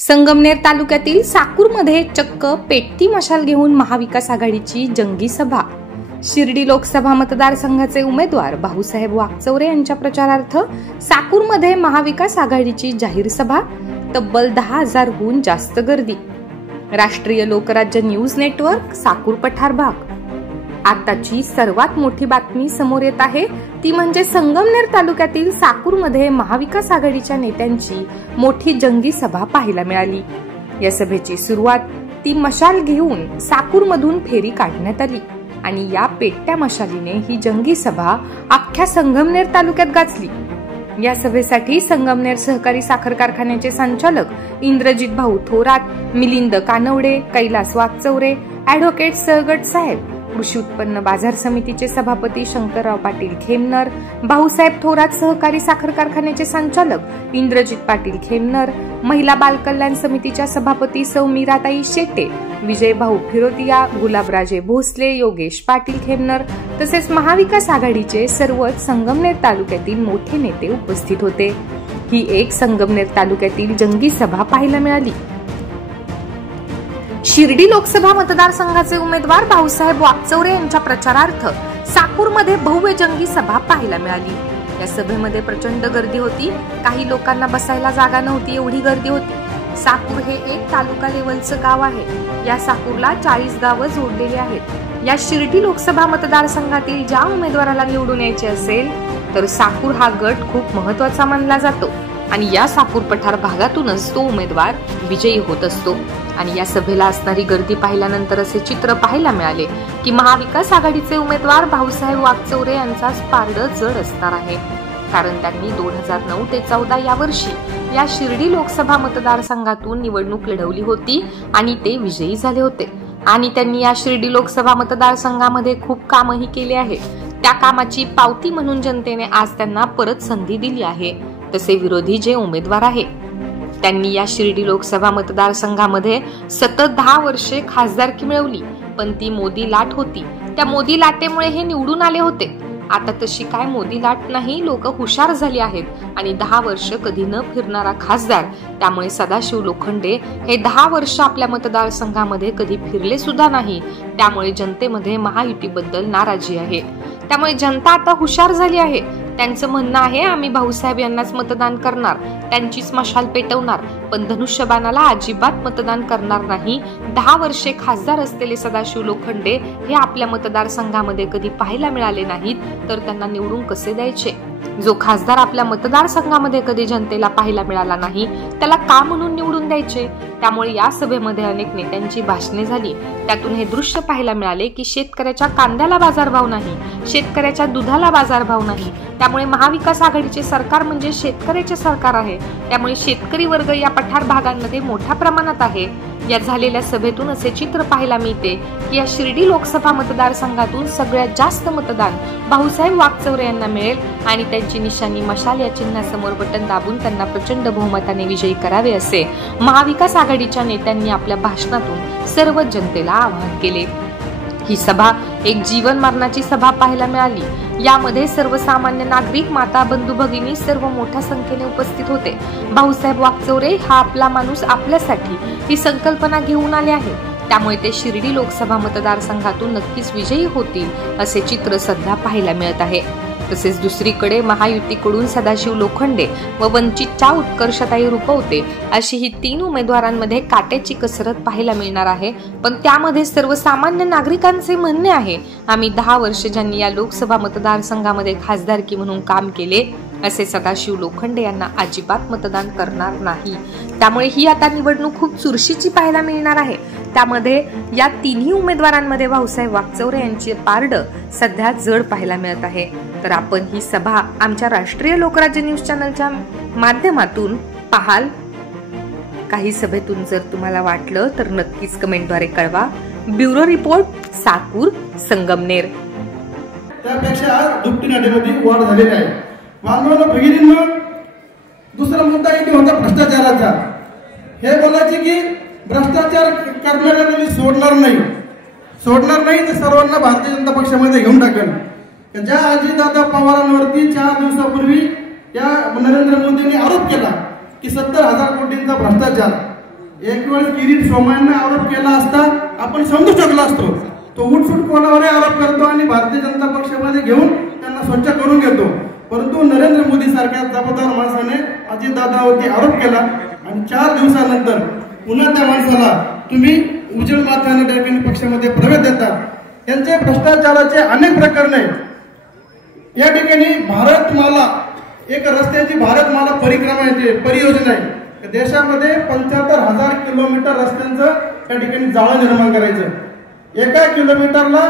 संगमनेर तालुक्यातील साकूरमध्ये चक्क पेटती मशाल घेऊन महाविकास आघाडीची जंगी सभा। शिर्डी लोकसभा मतदारसंघाचे उमेदवार भाऊसाहेब वाकचौरे यांच्या प्रचारार्थ साकूरमध्ये महाविकास आघाडीची जाहीर सभा। तब्बल 10,000हून जास्त गर्दी। राष्ट्रीय लोकराज्य न्यूज नेटवर्क साकूर पठार भाग। आताची सर्वात मोठी बातमी समोर येत आहे ती म्हणजे संगमनेर तालुक्यातील साकूरमध्ये महाविकास आघाडीच्या नेत्यांची मोठी जंगी सभा पाहायला मिळाली। या सभेची सुरुवात ती मशाल घेऊन साकूरमधून फेरी काढण्यात आली आणि या पेटत्या मशालीने ही जंगी सभा अख्ख्या संगमनेर तालुक्यात गाजली। या सभेसाठी संगमनेर सहकारी साखर कारखान्याचे संचालक इंद्रजित भाऊ थोरात, मिलिंद कानवडे, कैलास वाकचौरे, ॲडव्होकेट सरगट साहेब, कृषी उत्पन्न बाजार समितीचे सभापती शंकरराव पाटील खेमनर, भाऊसाहेब थोरात सहकारी साखर कारखान्याचे संचालक इंद्रजित पाटील खेमनर, महिला बाल कल्याण समितीच्या सभापती सौ मीराताई शेटे, विजय भाऊ फिरोदिया, गुलाबराजे भोसले, योगेश पाटील खेमनर तसेच महाविकास आघाडीचे सर्वच संगमनेर तालुक्यातील मोठे नेते उपस्थित होते। ही एक संगमनेर तालुक्यातील जंगी सभा पाहायला मिळाली। शिर्डी लोकसभा मतदारसंघाचे उमेदवार भाऊसाहेब वाकचौरे यांच्या प्रचारार्थ साकूरमध्ये भव्य जंगी सभा पाहायला मिळाली। या सभेमध्ये प्रचंड गर्दी होती। काही लोकांना बसायला जागा नव्हती, एवढी गर्दी होती। साकूर हे एक तालुका लेवलचं गाव आहे। या साकूरला 40 गावं जोडलेली आहेत। या शिर्डी लोकसभा मतदारसंघातील ज्या उमेदवाराला निवडून यायचे असेल तर साकूर हा गट खूप महत्त्वाचा मानला जातो आणि या साकूर पठार भागातूनच तो उमेदवार विजयी होत असतो। आणि या सभेला असणारी गर्दी पाहिल्यानंतर असे चित्र पाहायला मिळाले की महाविकास आघाडीचे उमेदवार भाऊसाहेब वाकचौरे यांचा पारडं जड असणार आहे, कारण त्यांनी 2009 ते 14 या वर्षी या शिर्डी लोकसभा मतदारसंघातून निवडणूक लढवली होती आणि ते विजयी झाले होते। आणि त्यांनी या शिर्डी लोकसभा मतदारसंघामध्ये खूप कामही केले आहे। त्या कामाची पावती म्हणून जनतेने आज त्यांना परत संधी दिली आहे। तसे विरोधी जे उमेदवार आहे त्यांनी या शिर्डी लोकसभा मतदारसंघामध्ये सतत 10 वर्षे खासदारकी मिळवली, पण ती मोदी लाट होती। त्या मोदी लाटेमुळे हे निवडून आले होते। आता तशी काय मोदी लाट नाही, लोक हुशार झाली आहेत आणि 10 वर्ष कधी न फिरणारा खासदार, त्यामुळे सदाशिव लोखंडे हे 10 वर्ष आपल्या मतदारसंघामध्ये कधी फिरले सुद्धा नाही। त्यामुळे जनतेमध्ये महायुतीबद्दल नाराजी आहे। त्यामुळे जनता आता हुशार झाली आहे। त्यांचं म्हणणं आहे आम्ही भाऊसाहेब यांनाच मतदान करणार, त्यांचीच मशाल पेटवणार, पण धनुष्यबाणाला अजिबात मतदान करणार नाही। 10 वर्षे खासदार असलेले सदाशिव लोखंडे हे आपल्या मतदारसंघामध्ये कधी पाहायला मिळाले नाहीत, तर त्यांना निवडून कसे द्यायचे? जो खासदार आपल्या मतदारसंघामध्ये कधी जनतेला पाहायला मिळाला नाही त्याला का म्हणून निवडून द्यायचे? त्यामुळे या सभेमध्ये अनेक नेत्यांची भाषणे झाली। त्यातून हे दृश्य पाहायला मिळाले की शेतकऱ्याच्या कांद्याला बाजारभाव नाही, शेतकऱ्याच्या दुधाला बाजारभाव नाही। त्यामुळे महाविकास आघाडीचे सरकार म्हणजे शेतकऱ्याचे सरकार आहे। त्यामुळे शेतकरी वर्ग या पठार भागांमध्ये मोठ्या प्रमाणात आहे। या झालेल्या सभेतून असे चित्र पाहायला मिळते की या शिर्डी लोकसभा मतदारसंघातून सगळ्यात जास्त मतदान भाऊसाहेब वाकचौरे यांना मिळेल आणि त्यांची निशाणी मशाल या चिन्हासमोर बटन दाबून त्यांना प्रचंड बहुमताने विजयी करावे असे महाविकास आघाडीच्या नेत्यांनी आपल्या भाषणातून सर्व जनतेला आवाहन केले। ही सभा एक जीवन मरणाची सभा पाहायला मिळाली। यामध्ये सर्वसामान्य नागरिक, माता, बंधू भगिनी सर्व मोठ्या संख्येने उपस्थित होते। भाऊसाहेब वाकचौरे हा आपला माणूस आपल्यासाठी ही संकल्पना घेऊन आले आहे। त्यामुळे ते शिर्डी लोकसभा मतदारसंघातून नक्कीच विजयी होतील असे चित्र सध्या पाहायला मिळत आहे। तसेच दुसरीकडे महायुतीकडून सदाशिव लोखंडे व वंचितच्या उत्कर्षताई रुपवते अशी ही 3 उमेदवारांमध्ये काट्याची कसरत पाहायला मिळणार आहे। पण त्यामध्ये सर्वसामान्य नागरिकांचे म्हणणे आहे आम्ही 10 वर्ष ज्यांनी या लोकसभा मतदारसंघामध्ये खासदारकी म्हणून काम केले असे सदाशिव लोखंडे यांना अजिबात मतदान करणार नाही। त्यामुळे ही आता निवडणूक खूप चुरशीची पाहायला मिळणार आहे। त्यामध्ये या 3ही उमेदवारांमध्ये भाऊसाहेब वाकचौरे यांचे पारडं सध्या जड पाहायला मिळत आहे। तर आपण ही सभा आमच्या राष्ट्रीय लोकराज्य न्यूज चॅनलच्या माध्यमातून पाहाल। काही सभेतून जर तुम्हाला वाटलं तर नक्कीच कमेंटद्वारे कळवा। Bureau report Sakur Sangamner. त्यापेक्षा दुपटीमध्ये वाढ झालेली आहे। मानवाला भगिनींना दुसरा मुद्दा येतो होता भ्रष्टाचाराचा। हे बोलायचे की भ्रष्टाचार करणाऱ्यांना मी सोडणार नाही तर सर्वांना भारतीय जनता पक्षामध्ये घेऊन टाकेल। ज्या अजितदादा पवारांवरती 4 दिवसापूर्वी या नरेंद्र मोदींनी आरोप केला की 70,000 कोटींचा भ्रष्टाचार, एक वेळेस किरीट सोमय्यांना आरोप केला असता आपण समजू शकलो असतो. तो उठसूट कोणावरही आरोप करतो आणि भारतीय जनता पक्षामध्ये घेऊन त्यांना स्वच्छ करून घेतो. परंतु नरेंद्र मोदी सारख्या जबाबदार माणसाने अजितदादावरती आरोप केला आणि 4 दिवसानंतर पुन्हा त्या माणसाला तुम्ही उजेड माथ्याने त्या ठिकाणी पक्षामध्ये प्रवेश देता. त्यांचे भ्रष्टाचाराचे अनेक प्रकरणे या ठिकाणी भारतमाला एक रस्त्याची भारतमाला परियोजना आहे. देशामध्ये 75,000 किलोमीटर रस्त्यांचं त्या ठिकाणी जाळं निर्माण करायचं. एका किलोमीटरला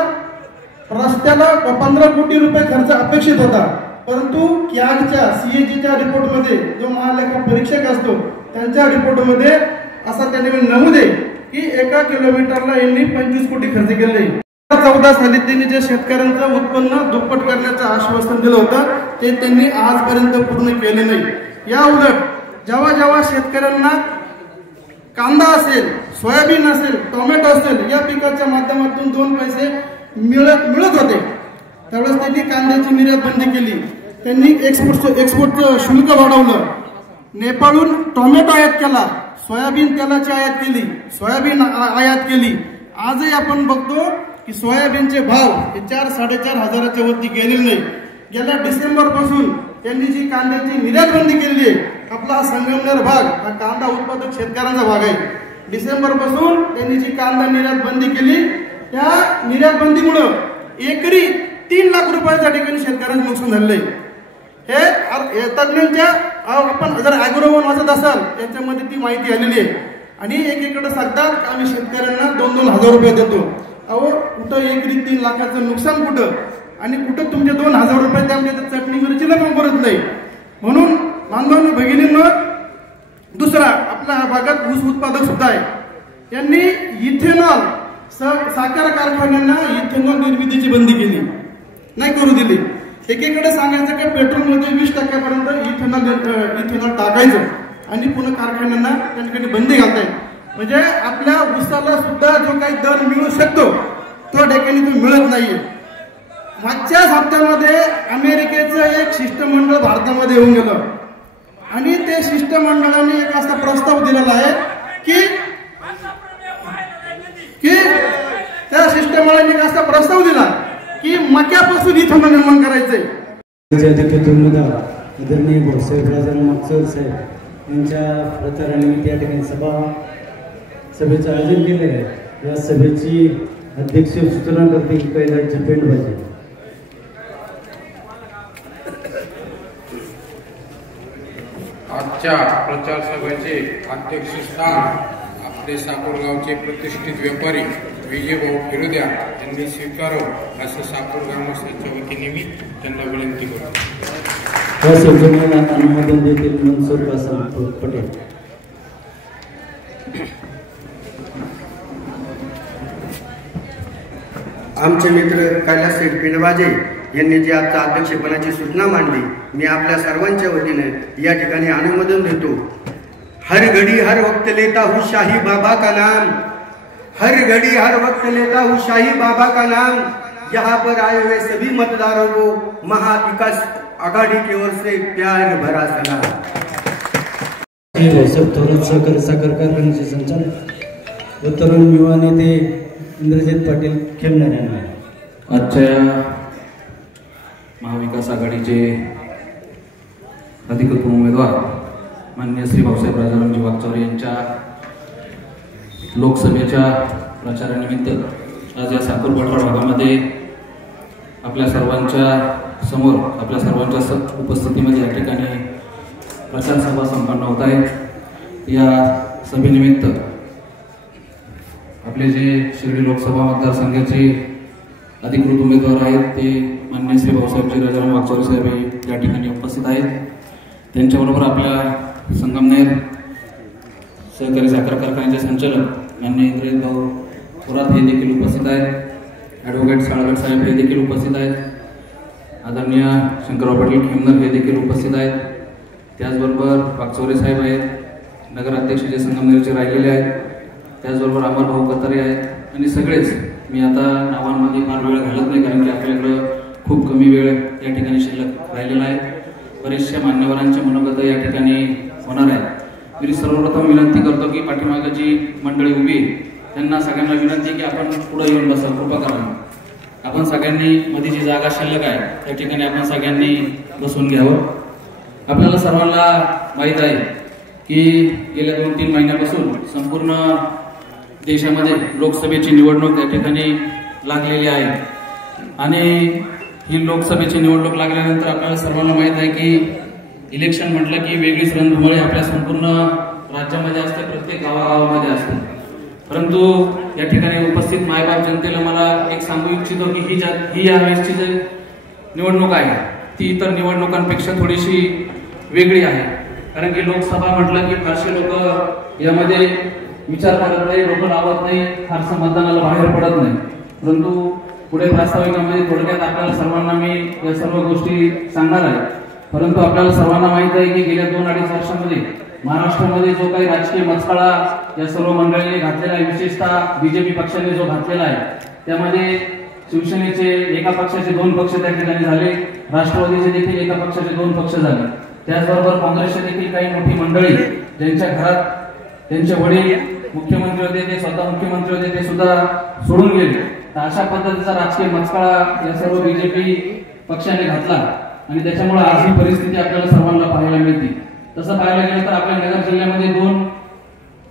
रस्त्याला 15 कोटी रुपये खर्च अपेक्षित होता. परंतु कॅगच्या CAGच्या रिपोर्टमध्ये जो महालेखा परीक्षक असतो त्यांच्या रिपोर्टमध्ये असा त्यांनी नमूद आहे की एका किलोमीटरला यांनी 25 कोटी खर्च केले. 14 साली त्यांनी जे शेतकऱ्यांचं उत्पन्न दुप्पट करण्याचं आश्वासन दिलं होतं ते त्यांनी आजपर्यंत पूर्ण केले नाही. या उलट जेव्हा जेव्हा शेतकऱ्यांना कांदा असेल, सोयाबीन असेल, टोमॅटो असेल या पिकाच्या माध्यमातून 2 पैसे मिळत होते त्यावेळेस त्यांनी कांद्याची निर्यात बंदी केली. त्यांनी एक्सपोर्टचं शुल्क वाढवलं. नेपाळहून टोमॅटो आयात केला, सोयाबीन तेलाची आयात केली, सोयाबीन आयात केली. आजही आपण बघतो की सोयाबीनचे भाव हे 4-4.5 हजाराच्या वरती गेलेले नाही. गेल्या डिसेंबर पासून त्यांनी जी कांद्याची निर्यात बंदी केली आहे, आपला हा संगमनेर भाग हा कांदा उत्पादक शेतकऱ्यांचा भाग आहे. डिसेंबर पासून त्यांनी जी कांदा निर्यात बंदी केली त्या निर्यात बंदीमुळे एकरी 3 लाख रुपयाच्या ठिकाणी शेतकऱ्यांचं नुकसान झालेलं आहे. हे तज्ञांच्या आपण जर अॅग्रोवन वाचत असाल त्याच्यामध्ये ती माहिती आलेली आहे. आणि एकीकडे सांगतात आम्ही शेतकऱ्यांना 2-2 हजार रुपये देतो. अहो कुठं एकरी 3 लाखाचं नुकसान कुठं आणि कुठं तुमचे 2 हजार रुपये त्यामध्ये चटणी मिरचीला पण परत नाही. म्हणून बांधवांनो भगिनींनो, दुसरा आपल्या भागात ऊस उत्पादक सुद्धा आहे. यांनी इथेनॉल साखर कारखान्यांना इथेनॉल निर्मितीची बंदी केली, नाही करू दिली. एकीकडे सांगायचं की पेट्रोलमध्ये 20% इथेनॉल टाकायचं आणि पुन्हा कारखान्यांना त्या ठिकाणी बंदी घालताय. म्हणजे आपल्या ऊसाला सुद्धा जो काही दर मिळू शकतो तो ठिकाणी तो मिळत नाहीये. मागच्याच हप्त्यामध्ये अमेरिकेचं एक शिष्टमंडळ भारतामध्ये येऊन गेलं आणि ते शिष्टमंडळाने एक असा प्रस्ताव दिलेला आहे की त्या शिष्टमंडळाने एक असा प्रस्ताव दिला की मक्यापासून इथेनॉल निर्माण करायचंय. आदरणीय भाऊसाहेब राजाराम वागचौरे साहेब यांच्या प्रचारानिमित्त या ठिकाणी सभेचं आयोजन केलेलं आहे. या सभेची अध्यक्ष सूचना करते कैलास पेंडबाजी. आजच्या प्रचार सभेचे अध्यक्षस्थान आपले साकूरगावचे प्रतिष्ठित व्यापारी विजयभाऊ फिरोद्या यांनी स्वीकारावं असं साकूर ग्रामस्थांच्या वतीने मी त्यांना विनंती करतो. या योजनेला अनुमोदन देतील मनसूर कासम पटेल. आमचे मित्र कैलास पेंडबाजे यांनी जी आजच्या अध्यक्षपणाची सूचना मांडली मी आपल्या सर्वांच्या वतीने या ठिकाणी अनुमोदन देतो. हर घड़ी हर वक्त लेता हूँ शाही बाबा का नाम, हर घड़ी हर वक्त लेता हूँ शाही बाबा का नाम. यहाँ पर आए हुए सभी मतदारों को महाविकास आघाड़ी की ओर से प्यार भरा सलाम. थोरात साखर कारखान्याचे संचालक व तरुण युवा नेते इंद्रजित पाटील खेमनार यांना आजच्या महाविकास आघाडीचे अधिकृत उमेदवार माननीय श्री भाऊसाहेब राजारामजी वागचौरे यांच्या लोकसभेच्या प्रचारानिमित्त आज या साकूर पठार भागामध्ये आपल्या सर्वांच्या समोर आपल्या सर्वांच्या उपस्थितीमध्ये या ठिकाणी प्रचार सभा संपन्न होत आहे. या सभेनिमित्त आपले जे शिर्डी लोकसभा मतदारसंघाचे अधिकृत उमेदवार आहेत ते माननीय श्री भाऊसाहेबजी राजाराम वागचौरे साहेब या ठिकाणी उपस्थित आहेत. त्यांच्याबरोबर आपल्या संगमनेर सहकारी साखर कारखान्याचे संचालक माननीय इंद्रजित भाऊ थोरात हे देखील उपस्थित आहेत. ॲडव्होकेट साळगड साहेब हे देखील उपस्थित आहेत. आदरणीय शंकरराव पाटील खेमनर हे देखील उपस्थित आहेत. त्याचबरोबर वागचौरे साहेब आहेत, नगराध्यक्ष जे संगमनेरचे राहिलेले आहेत, त्याचबरोबर अमर भाऊ कतारे आहेत आणि सगळेच. मी आता नावांमध्ये फार वेळ घालत नाही कारण की आपल्याकडं खूप कमी वेळ या ठिकाणी शिल्लक राहिलेला आहे. बरेचशा मान्यवरांचे मनोगत या ठिकाणी होणार आहे. मी सर्वप्रथम विनंती करतो की पाठीमागे जी मंडळी उभी आहे त्यांना सगळ्यांना विनंती की आपण पुढे येऊन बसा, कृपा करा. आपण सगळ्यांनी मध्ये जी जागा शिल्लक आहे त्या ठिकाणी आपण सगळ्यांनी बसून घ्यावं. आपल्याला सर्वांना माहीत आहे की गेल्या 2-3 महिन्यापासून संपूर्ण देशामध्ये लोकसभेची निवडणूक त्या ठिकाणी लागलेली आहे आणि ही लोकसभेची निवडणूक लागल्यानंतर आपल्याला सर्वांना माहीत आहे की इलेक्शन म्हटलं की वेगळीच रणधुमाळी आपल्या संपूर्ण राज्यामध्ये असते, प्रत्येक गावागावामध्ये असते. परंतु या ठिकाणी उपस्थित मायबाप जनतेला मला एक सांगू इच्छितो की ही यावेळेसची जी निवडणूक आहे ती इतर निवडणुकांपेक्षा थोडीशी वेगळी आहे. कारण की लोकसभा म्हटलं की फारसे लोक यामध्ये विचार करत नाही, लोक लावत नाही, फारसं मतदानाला बाहेर पडत नाही. परंतु पुढे प्रास्ताविकामध्ये थोडक्यात आपल्याला सर्वांना मी या सर्व गोष्टी सांगणार आहे. परंतु आपल्याला सर्वांना माहित आहे की गेल्या 2-2.5 वर्षांमध्ये महाराष्ट्रामध्ये जो काही राजकीय मस्काळा या सर्व मंडळींनी घातलेला आहे, विशेषतः बीजेपी पक्षाने जो घातलेला आहे, त्यामध्ये शिवसेनेचे एका पक्षाचे 2 पक्ष त्या ठिकाणी झाले, राष्ट्रवादीचे देखील एका पक्षाचे 2 पक्ष झाले. त्याचबरोबर काँग्रेसचे देखील काही मोठी मंडळी ज्यांच्या घरात त्यांचे वडील मुख्यमंत्री होते, ते स्वतः मुख्यमंत्री होते, ते सुद्धा सोडून गेले. तर अशा पद्धतीचा राजकीय मस्काळा या सर्व बीजेपी पक्षाने घातला आणि त्याच्यामुळे आज ही परिस्थिती आपल्याला सर्वांना पाहायला मिळते. तसं पाहायला गेलं तर आपल्या नगर जिल्ह्यामध्ये 2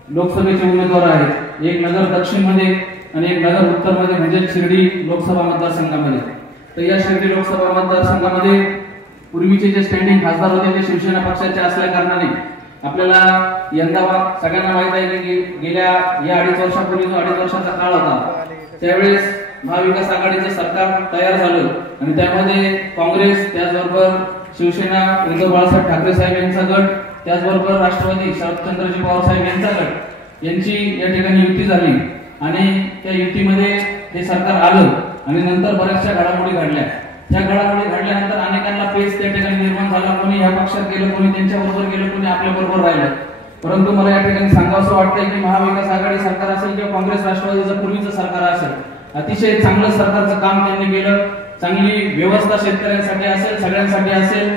लोकसभेचे उमेदवार आहेत, एक नगर दक्षिण मध्ये आणि एक नगर उत्तर मध्ये, म्हणजे शिर्डी लोकसभा मतदारसंघामध्ये. तर या शिर्डी लोकसभा मतदारसंघामध्ये पूर्वीचे जे स्टँडिंग खासदार होते ते शिवसेना पक्षाचे असल्या कारणाने आपल्याला यंदा सगळ्यांना माहित आहे की गेल्या या 2.5 वर्षापूर्वी जो 2.5 वर्षाचा काळ होता त्यावेळेस महाविकास आघाडीचं सरकार तयार झालं आणि त्यामध्ये काँग्रेस, त्याचबरोबर शिवसेना उद्धव बाळासाहेब ठाकरे साहेब यांचा गट, त्याचबरोबर राष्ट्रवादी शरदचंद्रजी पवार साहेब यांचा गट यांची या ठिकाणी युती झाली आणि त्या युतीमध्ये हे सरकार आलं आणि नंतर बऱ्याचशा घडामोडी घडल्या. त्या घडामोडी घडल्यानंतर अनेकांना पेच त्या ठिकाणी निर्माण झाला, कोणी या पक्षात गेलं, कोणी त्यांच्या बरोबर गेलं, कोणी आपल्या बरोबर राहिलं. परंतु मला या ठिकाणी सांगावंसं वाटतंय की महाविकास आघाडी सरकार असेल किंवा काँग्रेस राष्ट्रवादीचं पूर्वीचं सरकार असेल, अतिशय चांगलं सरकारचं काम त्यांनी केलं. चांगली व्यवस्था शेतकऱ्यांसाठी असेल, सगळ्यांसाठी असेल,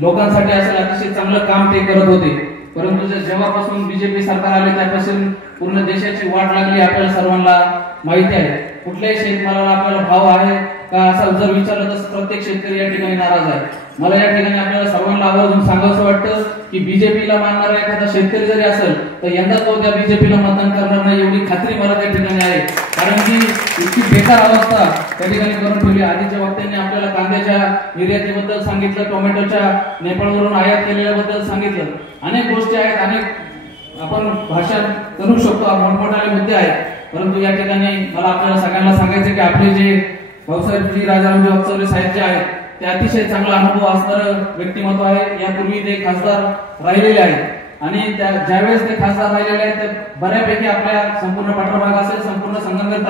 लोकांसाठी असेल, अतिशय चांगलं काम ते करत होते. परंतु जेव्हापासून बीजेपी सरकार आले त्यापासून पूर्ण देशाची वाट लागली आपल्याला सर्वांना माहिती आहे. कुठल्याही शेतमालाला आपल्याला भाव आहे का असं जर विचारलं तर प्रत्येक शेतकरी या ठिकाणी नाराज आहे. मला या ठिकाणी आपल्याला सर्वांना आवर्जून सांगावंसं वाटतं की बीजेपीला मानणारा एखादा शेतकरी जरी असेल तर यंदा तो त्या बीजेपीला मतदान करणार नाही एवढी खात्री मला त्या ठिकाणी आहे. कारण की इतकी बेकार अवस्था त्या ठिकाणी करून ठेवली. आधीच्या वक्त्यांनी आपल्याला कांद्याच्या निर्यातीबद्दल सांगितलं, टोमॅटोच्या नेपाळवरून आयात केलेल्याबद्दल सांगितलं, अनेक गोष्टी आहेत, अनेक आपण भाषण करू शकतो, मोठमोठाले मुद्दे आहेत. परंतु या ठिकाणी मला आपल्याला सगळ्यांना सांगायचं की आपले जे भाऊसाहेबजी राजारामजी वाकचौरे साहेब जे आहेत ते अतिशय चांगला अनुभव असणारं व्यक्तिमत्व आहे. यापूर्वी ते खासदार राहिलेले आहेत आणि ज्यावेळेस ते खासदार राहिलेले आहेत ते बऱ्यापैकी आपल्या संपूर्ण पाठराभाग असेल, संपूर्ण संगमनेर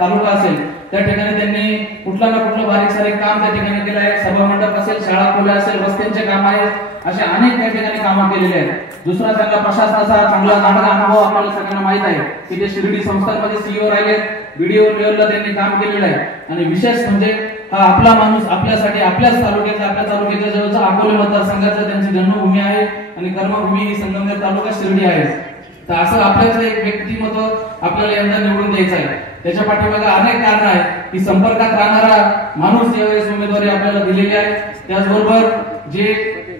तालुका असेल, त्या ठिकाणी त्यांनी कुठला ना कुठलं बारीक सारीक काम त्या ठिकाणी केलं आहे. सभामंडप असेल, शाळा खोल्या असेल, रस्त्यांचे काम आहेत, असे अनेक त्या ठिकाणी कामं केलेले आहेत. दुसरा त्यांना प्रशासनाचा चांगला नाटक अनुभव आपल्याला सगळ्यांना माहित आहे की ते शिर्डी संस्थांमध्ये सीईओ राहिले, बीडीओ लेवलला त्यांनी काम केलेलं आहे. आणि विशेष म्हणजे हा आपला माणूस आपल्यासाठी आपल्याच तालुक्यातल्या आपल्या तालुक्याच्या जवळचा अकोले मतदारसंघाचा त्यांची जन्मभूमी आहे आणि कर्मभूमी ही संगमनेर तालुका शिर्डी आहे. तर असं आपल्याचं एक व्यक्तिमत्व आपल्याला यंदा निवडून द्यायचं आहे. त्याच्या पाठीमागे अनेक कारण आहेत की संपर्कात राहणारा माणूस यावेळेस उमेदवारी आपल्याला दिलेली आहे. त्याचबरोबर जे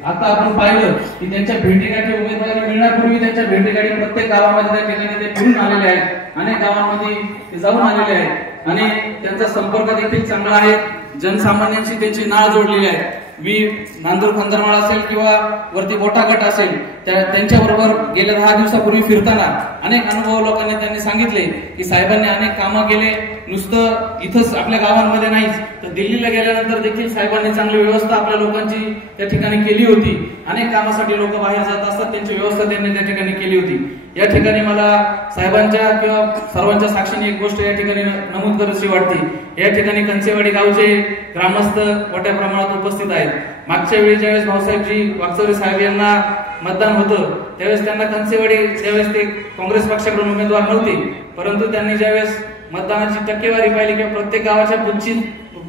आता आपण पाहिलं की त्यांच्या भेटीगाठी उमेदवारी मिळण्यापूर्वी त्यांच्या भेटीगाठी प्रत्येक गावामध्ये त्या ठिकाणी ते फिरून आलेले आहेत, अनेक गावांमध्ये ते जाऊन आलेले आहेत आणि त्यांचा संपर्क देखील चांगला आहे. जनसामान्यांशी त्यांची नाळ जोडलेली आहे. मी नांदूर खंदरमाळ असेल किंवा वरती बोटागट असेल त्यांच्याबरोबर गेल्या 10 दिवसापूर्वी फिरताना अनेक अनुभव लोकांनी त्यांनी सांगितले की साहेबांनी अनेक कामं केले, नुसतं इथंच आपल्या गावांमध्ये नाहीच तर दिल्लीला गेल्यानंतर देखील साहेबांनी चांगली व्यवस्था आपल्या लोकांची त्या ठिकाणी केली होती. अनेक कामासाठी लोक बाहेर जात असतात, त्यांची व्यवस्था त्यांनी त्या ठिकाणी केली होती. या ठिकाणी मला साहेबांच्या किंवा सर्वांच्या साक्षीने एक गोष्ट या ठिकाणी नमूद करावीशी वाटते. या ठिकाणी कंसेवाडी गावचे ग्रामस्थ मोठ्या प्रमाणात उपस्थित आहेत. मागच्या वेळी ज्यावेळेस भाऊसाहेबजी वाकचौरे साहेब यांना मतदान होतं त्यावेळेस त्यांना कंसेवाडी त्यावेळेस ते काँग्रेस पक्षाकडून उमेदवार नव्हते, परंतु त्यांनी ज्यावेळेस मतदानाची टक्केवारी पाहिली किंवा प्रत्येक गावाच्या बुथची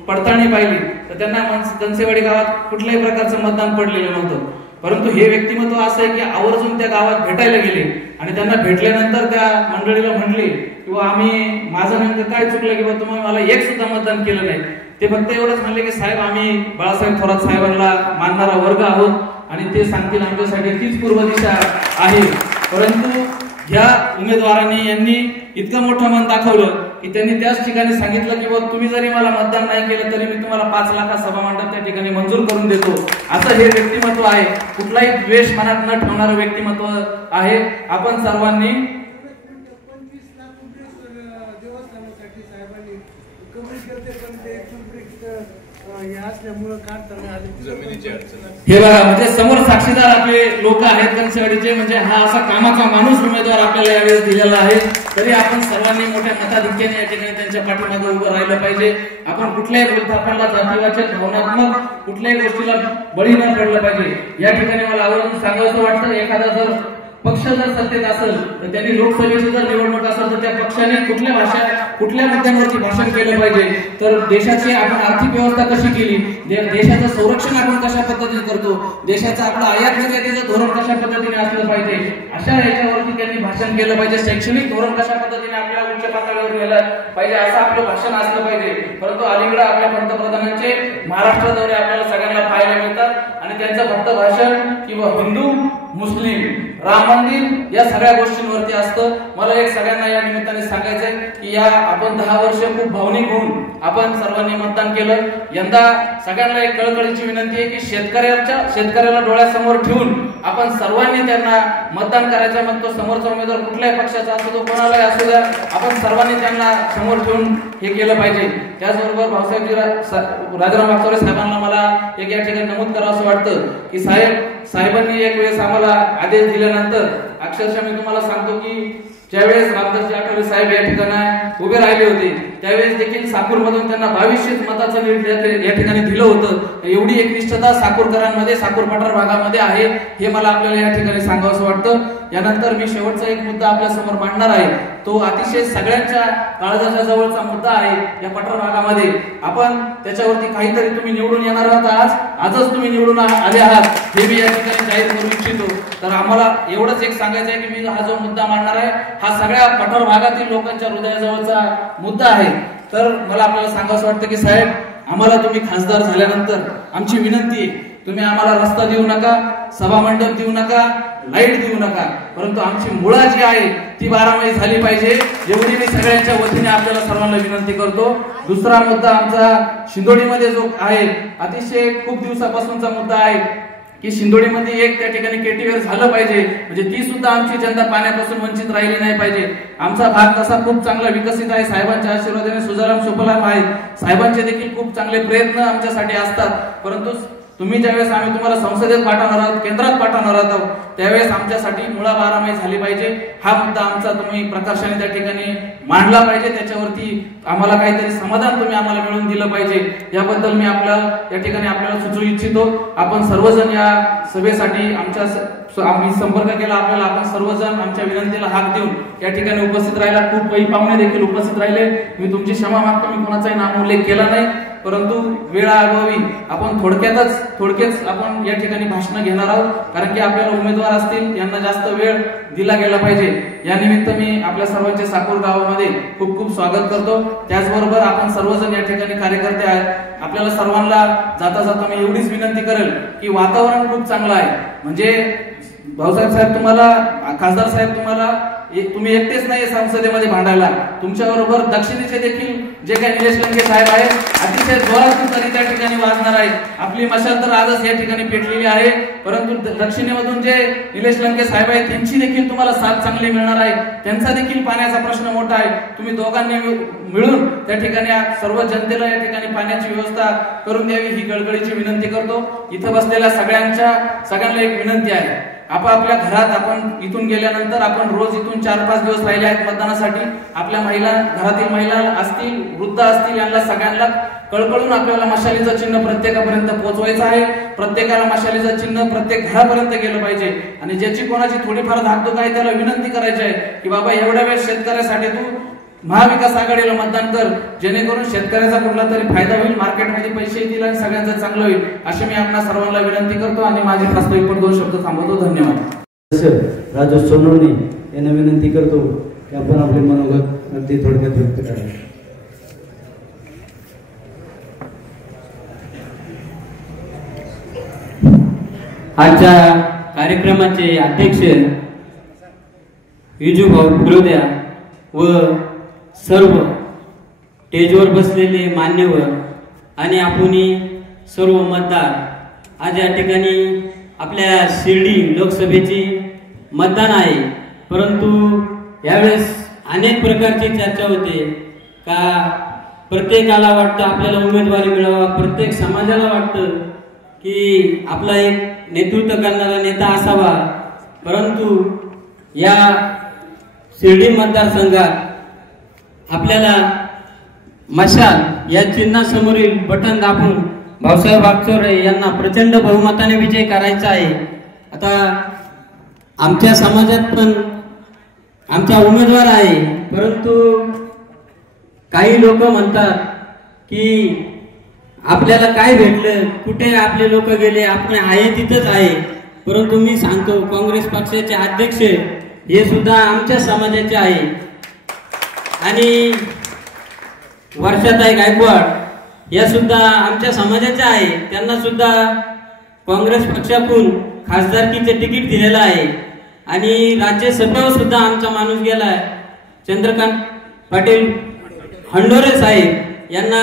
पडताळणी पाहिली तर त्यांना कंसेवाडी गावात कुठल्याही प्रकारचं मतदान पडलेलं नव्हतं. परंतु हे व्यक्तिमत्व असं आहे की आवर्जून त्या गावात भेटायला गेले आणि त्यांना भेटल्यानंतर त्या मंडळीला म्हणले किंवा आम्ही माझं नेमकं काय चुकलं किंवा तुम्ही मला एक सुद्धा मतदान केलं नाही. ते फक्त एवढंच म्हणले की साहेब आम्ही बाळासाहेब थोरात साहेबांना मानणारा वर्ग आहोत आणि ते सांगतील आमच्यासाठी तीच पूर्व दिशा आहे. परंतु ह्या उमेदवारांनी यांनी इतकं मोठं मन दाखवलं की त्यांनी त्याच ठिकाणी सांगितलं की तुम्ही जरी मला मतदान नाही केलं तरी मी तुम्हाला 5 लाख सभा मंडप त्या ठिकाणी मंजूर करून देतो. असं हे व्यक्तिमत्व आहे. कुठलाही द्वेष मनात न ठेवणारं व्यक्तिमत्व आहे. आपण सर्वांनी हे बघा म्हणजे समोर साक्षीदार आपले लोक आहेत कंचवाडीचे, म्हणजे हा असा कामाचा माणूस उमेदवार आपल्याला यावेळेस दिलेला आहे. तरी आपण सर्वांनी मोठ्या मताधिक्याने या ठिकाणी त्यांच्या पाठीमागे उभं राहिलं पाहिजे. आपण कुठल्याही बोलताना जातीवाचक भावनात्मक कुठल्याही गोष्टीला बळी न पडलं पाहिजे. या ठिकाणी मला आवर्जून सांगायचं वाटतं, एखादा जर पक्ष जर सत्तेत असेल तर त्यांनी लोकसभेची जर निवडणूक असेल तर त्या पक्षाने कुठल्या मुद्द्यांवरती भाषण केलं पाहिजे, तर देशाची आपण आर्थिक व्यवस्था कशी केली, देशाचं संरक्षण आपण कशा पद्धतीने करतो, देशाचं आपलं आयात निर्यातीचं धोरण कशा पद्धतीने असलं पाहिजे, अशा याच्यावरती त्यांनी भाषण केलं पाहिजे. शैक्षणिक धोरण कशा पद्धतीने आपल्या उच्च पातळीवर नेलं पाहिजे असं आपलं भाषण असलं पाहिजे. परंतु अलीकडे आपल्या पंतप्रधानांचे महाराष्ट्र दौरे आपल्याला सगळ्यांना पाहायला मिळतात आणि त्यांचं फक्त भाषण किंवा हिंदू मुस्लिम राम मंदिर या सगळ्या गोष्टींवरती असतं. मला एक सगळ्यांना या निमित्ताने सांगायचंय की या आपण 10 वर्ष खूप भावनिक होऊन आपण सर्वांनी मतदान केलं. यंदा सगळ्यांना एक कळकळीची विनंती आहे की शेतकऱ्याला डोळ्यासमोर ठेवून आपण सर्वांनी त्यांना मतदान करायचं. मग तो समोरचा उमेदवार कुठल्याही पक्षाचा असतो, तो कोणालाही असू द्या, आपण सर्वांनी त्यांना समोर ठेवून हे केलं पाहिजे. त्याचबरोबर भाऊसाहेबजी राजाराम वागचौरे साहेबांना मला एक या ठिकाणी नमूद करावं असं वाटतं की साहेबांनी एक वेळेस आम्हाला आदेश दिल्यानंतर अक्षरशः मी तुम्हाला सांगतो की ज्यावेळेस रामदासजी आठवले साहेब या ठिकाणी उभे राहिले होते त्यावेळेस देखील साकूरमधून त्यांना 2200 मताचं लीड या ठिकाणी दिलं होतं. एवढी एकनिष्ठता साकूरकरांमध्ये, साकूर पठार भागामध्ये आहे हे मला आपल्याला या ठिकाणी सांगावंसं वाटतं. यानंतर मी शेवटचा एक मुद्दा आपल्या समोर मांडणार आहे. तो अतिशय सगळ्यांच्या काळजाच्या जवळचा मुद्दा आहे. या पठार भागामध्ये आपण त्याच्यावरती काहीतरी तुम्ही निवडून येणार आहात, आजच तुम्ही निवडून आले आहात हे मी या ठिकाणी जाहीर करू इच्छितो. तर आम्हाला एवढंच एक सांगायचं आहे की मी हा जो मुद्दा मांडणार आहे हा सगळ्या पठार भागातील लोकांच्या हृदयाजवळचा मुद्दा आहे. तर मला आपल्याला सांगावंसं वाटतं की साहेब, आम्हाला तुम्ही खासदार झाल्यानंतर आमची विनंती आहे, तुम्ही आम्हाला रस्ता देऊ नका, सभा मंडप देऊ नका, लाईट देऊ नका, परंतु आमची मुळा जी आहे ती 12 महिने झाली पाहिजे, एवढी मी सगळ्यांच्या वतीने आपल्याला सर्वांना विनंती करतो. दुसरा मुद्दा आमचा शिंदोडीमध्ये जो आहे, अतिशय खूप दिवसापासूनचा मुद्दा आहे की शिंदोडीमध्ये एक त्या ठिकाणी केटीवेअर झालं पाहिजे, म्हणजे ती सुद्धा आमची जनता पाण्यापासून वंचित राहिली नाही पाहिजे. आमचा भाग तसा खूप चांगला विकसित आहे, साहेबांच्या आशीर्वादाने सुजलाम सुफलाम आहे. साहेबांचे देखील खूप चांगले प्रयत्न आमच्यासाठी असतात. परंतु तुम्ही ज्यावेळेस आम्ही तुम्हाला संसदेत पाठवणार आहोत, केंद्रात पाठवणार आहोत, त्यावेळेस आमच्यासाठी मुळा 12 महिने झाली पाहिजे. हा मुद्दा आमचा तुम्ही प्रकर्षाने त्या ठिकाणी मांडला पाहिजे. त्याच्यावरती आम्हाला काहीतरी समाधान तुम्ही आम्हाला मिळवून दिलं पाहिजे. याबद्दल मी या ठिकाणी आपल्याला सुचवू इच्छितो. आपण सर्वजण या सभेसाठी आम्ही संपर्क केला आपल्याला, आपण सर्वजण आमच्या विनंतीला हाक देऊन या ठिकाणी उपस्थित राहिला. खूप काही पाहुणे देखील उपस्थित राहिले. मी तुमची क्षमा मागतो, मी कोणाचाही नामोल्लेख केला नाही, परंतु वेळाअभावी आपण थोडकेच आपण या ठिकाणी भाषण घेणार आहोत, कारण की आपल्याला उमेदवार असतील यांना जास्त वेळ दिला गेला पाहिजे. या निमित्त मी आपल्या सर्वांचे साकूर गावामध्ये खूप खूप स्वागत करतो. त्याचबरोबर आपण सर्वजण या ठिकाणी कार्यकर्ते आहेत. आपल्याला सर्वांना जाता जाता मी एवढीच विनंती करेल की वातावरण खूप चांगलं आहे. म्हणजे भाऊसाहेब साहेब तुम्हाला, खासदार साहेब तुम्ही एकटेच नाही संसदेमध्ये भांडायला, तुमच्याबरोबर दक्षिणेचे देखील जे काही निलेश लंके साहेब आहेत अतिशय जोरातून तरी त्या ठिकाणी वाजणार आहे. आपली मशाल तर आजच या ठिकाणी पेटलेली आहे, परंतु दक्षिणेमधून जे निलेश लंके साहेब आहेत त्यांची देखील तुम्हाला साथ चांगली मिळणार आहे. त्यांचा देखील पाण्याचा प्रश्न मोठा आहे. तुम्ही दोघांनी मिळून त्या ठिकाणी सर्व जनतेला या ठिकाणी पाण्याची व्यवस्था करून द्यावी ही गळगळीची विनंती करतो. इथं बसलेल्या सगळ्यांना एक विनंती आहे, आपापल्या घरात आपण इथून गेल्यानंतर आपण रोज इथून 4-5 दिवस राहिले आहेत मतदानासाठी. आपल्या घरातील महिला असतील, वृद्ध असतील, यांना सगळ्यांना कळकळून आपल्याला मशालीचं चिन्ह प्रत्येकापर्यंत पोहोचवायचं आहे. प्रत्येकाला मशालीचं चिन्ह प्रत्येक घरापर्यंत गेलं पाहिजे. आणि ज्याची कोणाची थोडीफार धाकधूक आहे त्याला विनंती करायची आहे की बाबा एवढ्या वेळ शेतकऱ्यासाठी तू महाविकास आघाडीला मतदान कर, जेणेकरून शेतकऱ्याचा कुठला तरी फायदा होईल, मार्केटमध्ये पैसे येतील आणि सगळ्यांचं चांगलं होईल, अशी मी आपल्या सर्वांना विनंती करतो आणि माझे प्रास्ताविक पण 2 शब्द थांबवतो. धन्यवाद. राजू सोनवणे यांना विनंती करतो की आपण आपले मनोगत अगदी थोडक्यात व्यक्त करावे. आजच्या कार्यक्रमाचे अध्यक्ष विजूभाऊ फिरोद्या व सर्व स्टेजवर बसलेले मान्यवर आणि आपण सर्व मतदार, आज या ठिकाणी आपल्या शिर्डी लोकसभेची मतदान आहे. परंतु यावेळेस अनेक प्रकारची चर्चा होते का प्रत्येकाला वाटतं आपल्याला उमेदवारी मिळावा, प्रत्येक समाजाला वाटतं की आपला एक नेतृत्व करणारा नेता असावा. परंतु या शिर्डी मतदारसंघात आपल्याला मशाल या चिन्हासमोरील बटन दाबून भाऊसाहेब वागचौरे यांना प्रचंड बहुमताने विजय करायचा आहे. आता आमच्या समाजात पण आमचा उमेदवार आहे, परंतु काही लोक म्हणतात की आपल्याला काय भेटलं, कुठे आपले लोक गेले, आपण आहे तिथंच आहे. परंतु मी सांगतो, काँग्रेस पक्षाचे अध्यक्ष हे सुद्धा आमच्या समाजाचे आहे आणि वर्षाताई गायकवाड या सुद्धा आमच्या समाजाच्या आहे. त्यांना सुद्धा काँग्रेस पक्षाकडून खासदारकीचे तिकीट दिलेलं आहे आणि राज्यसभेवर सुद्धा आमचा माणूस गेलाय. चंद्रकांत पाटील हंडोरे साहेब यांना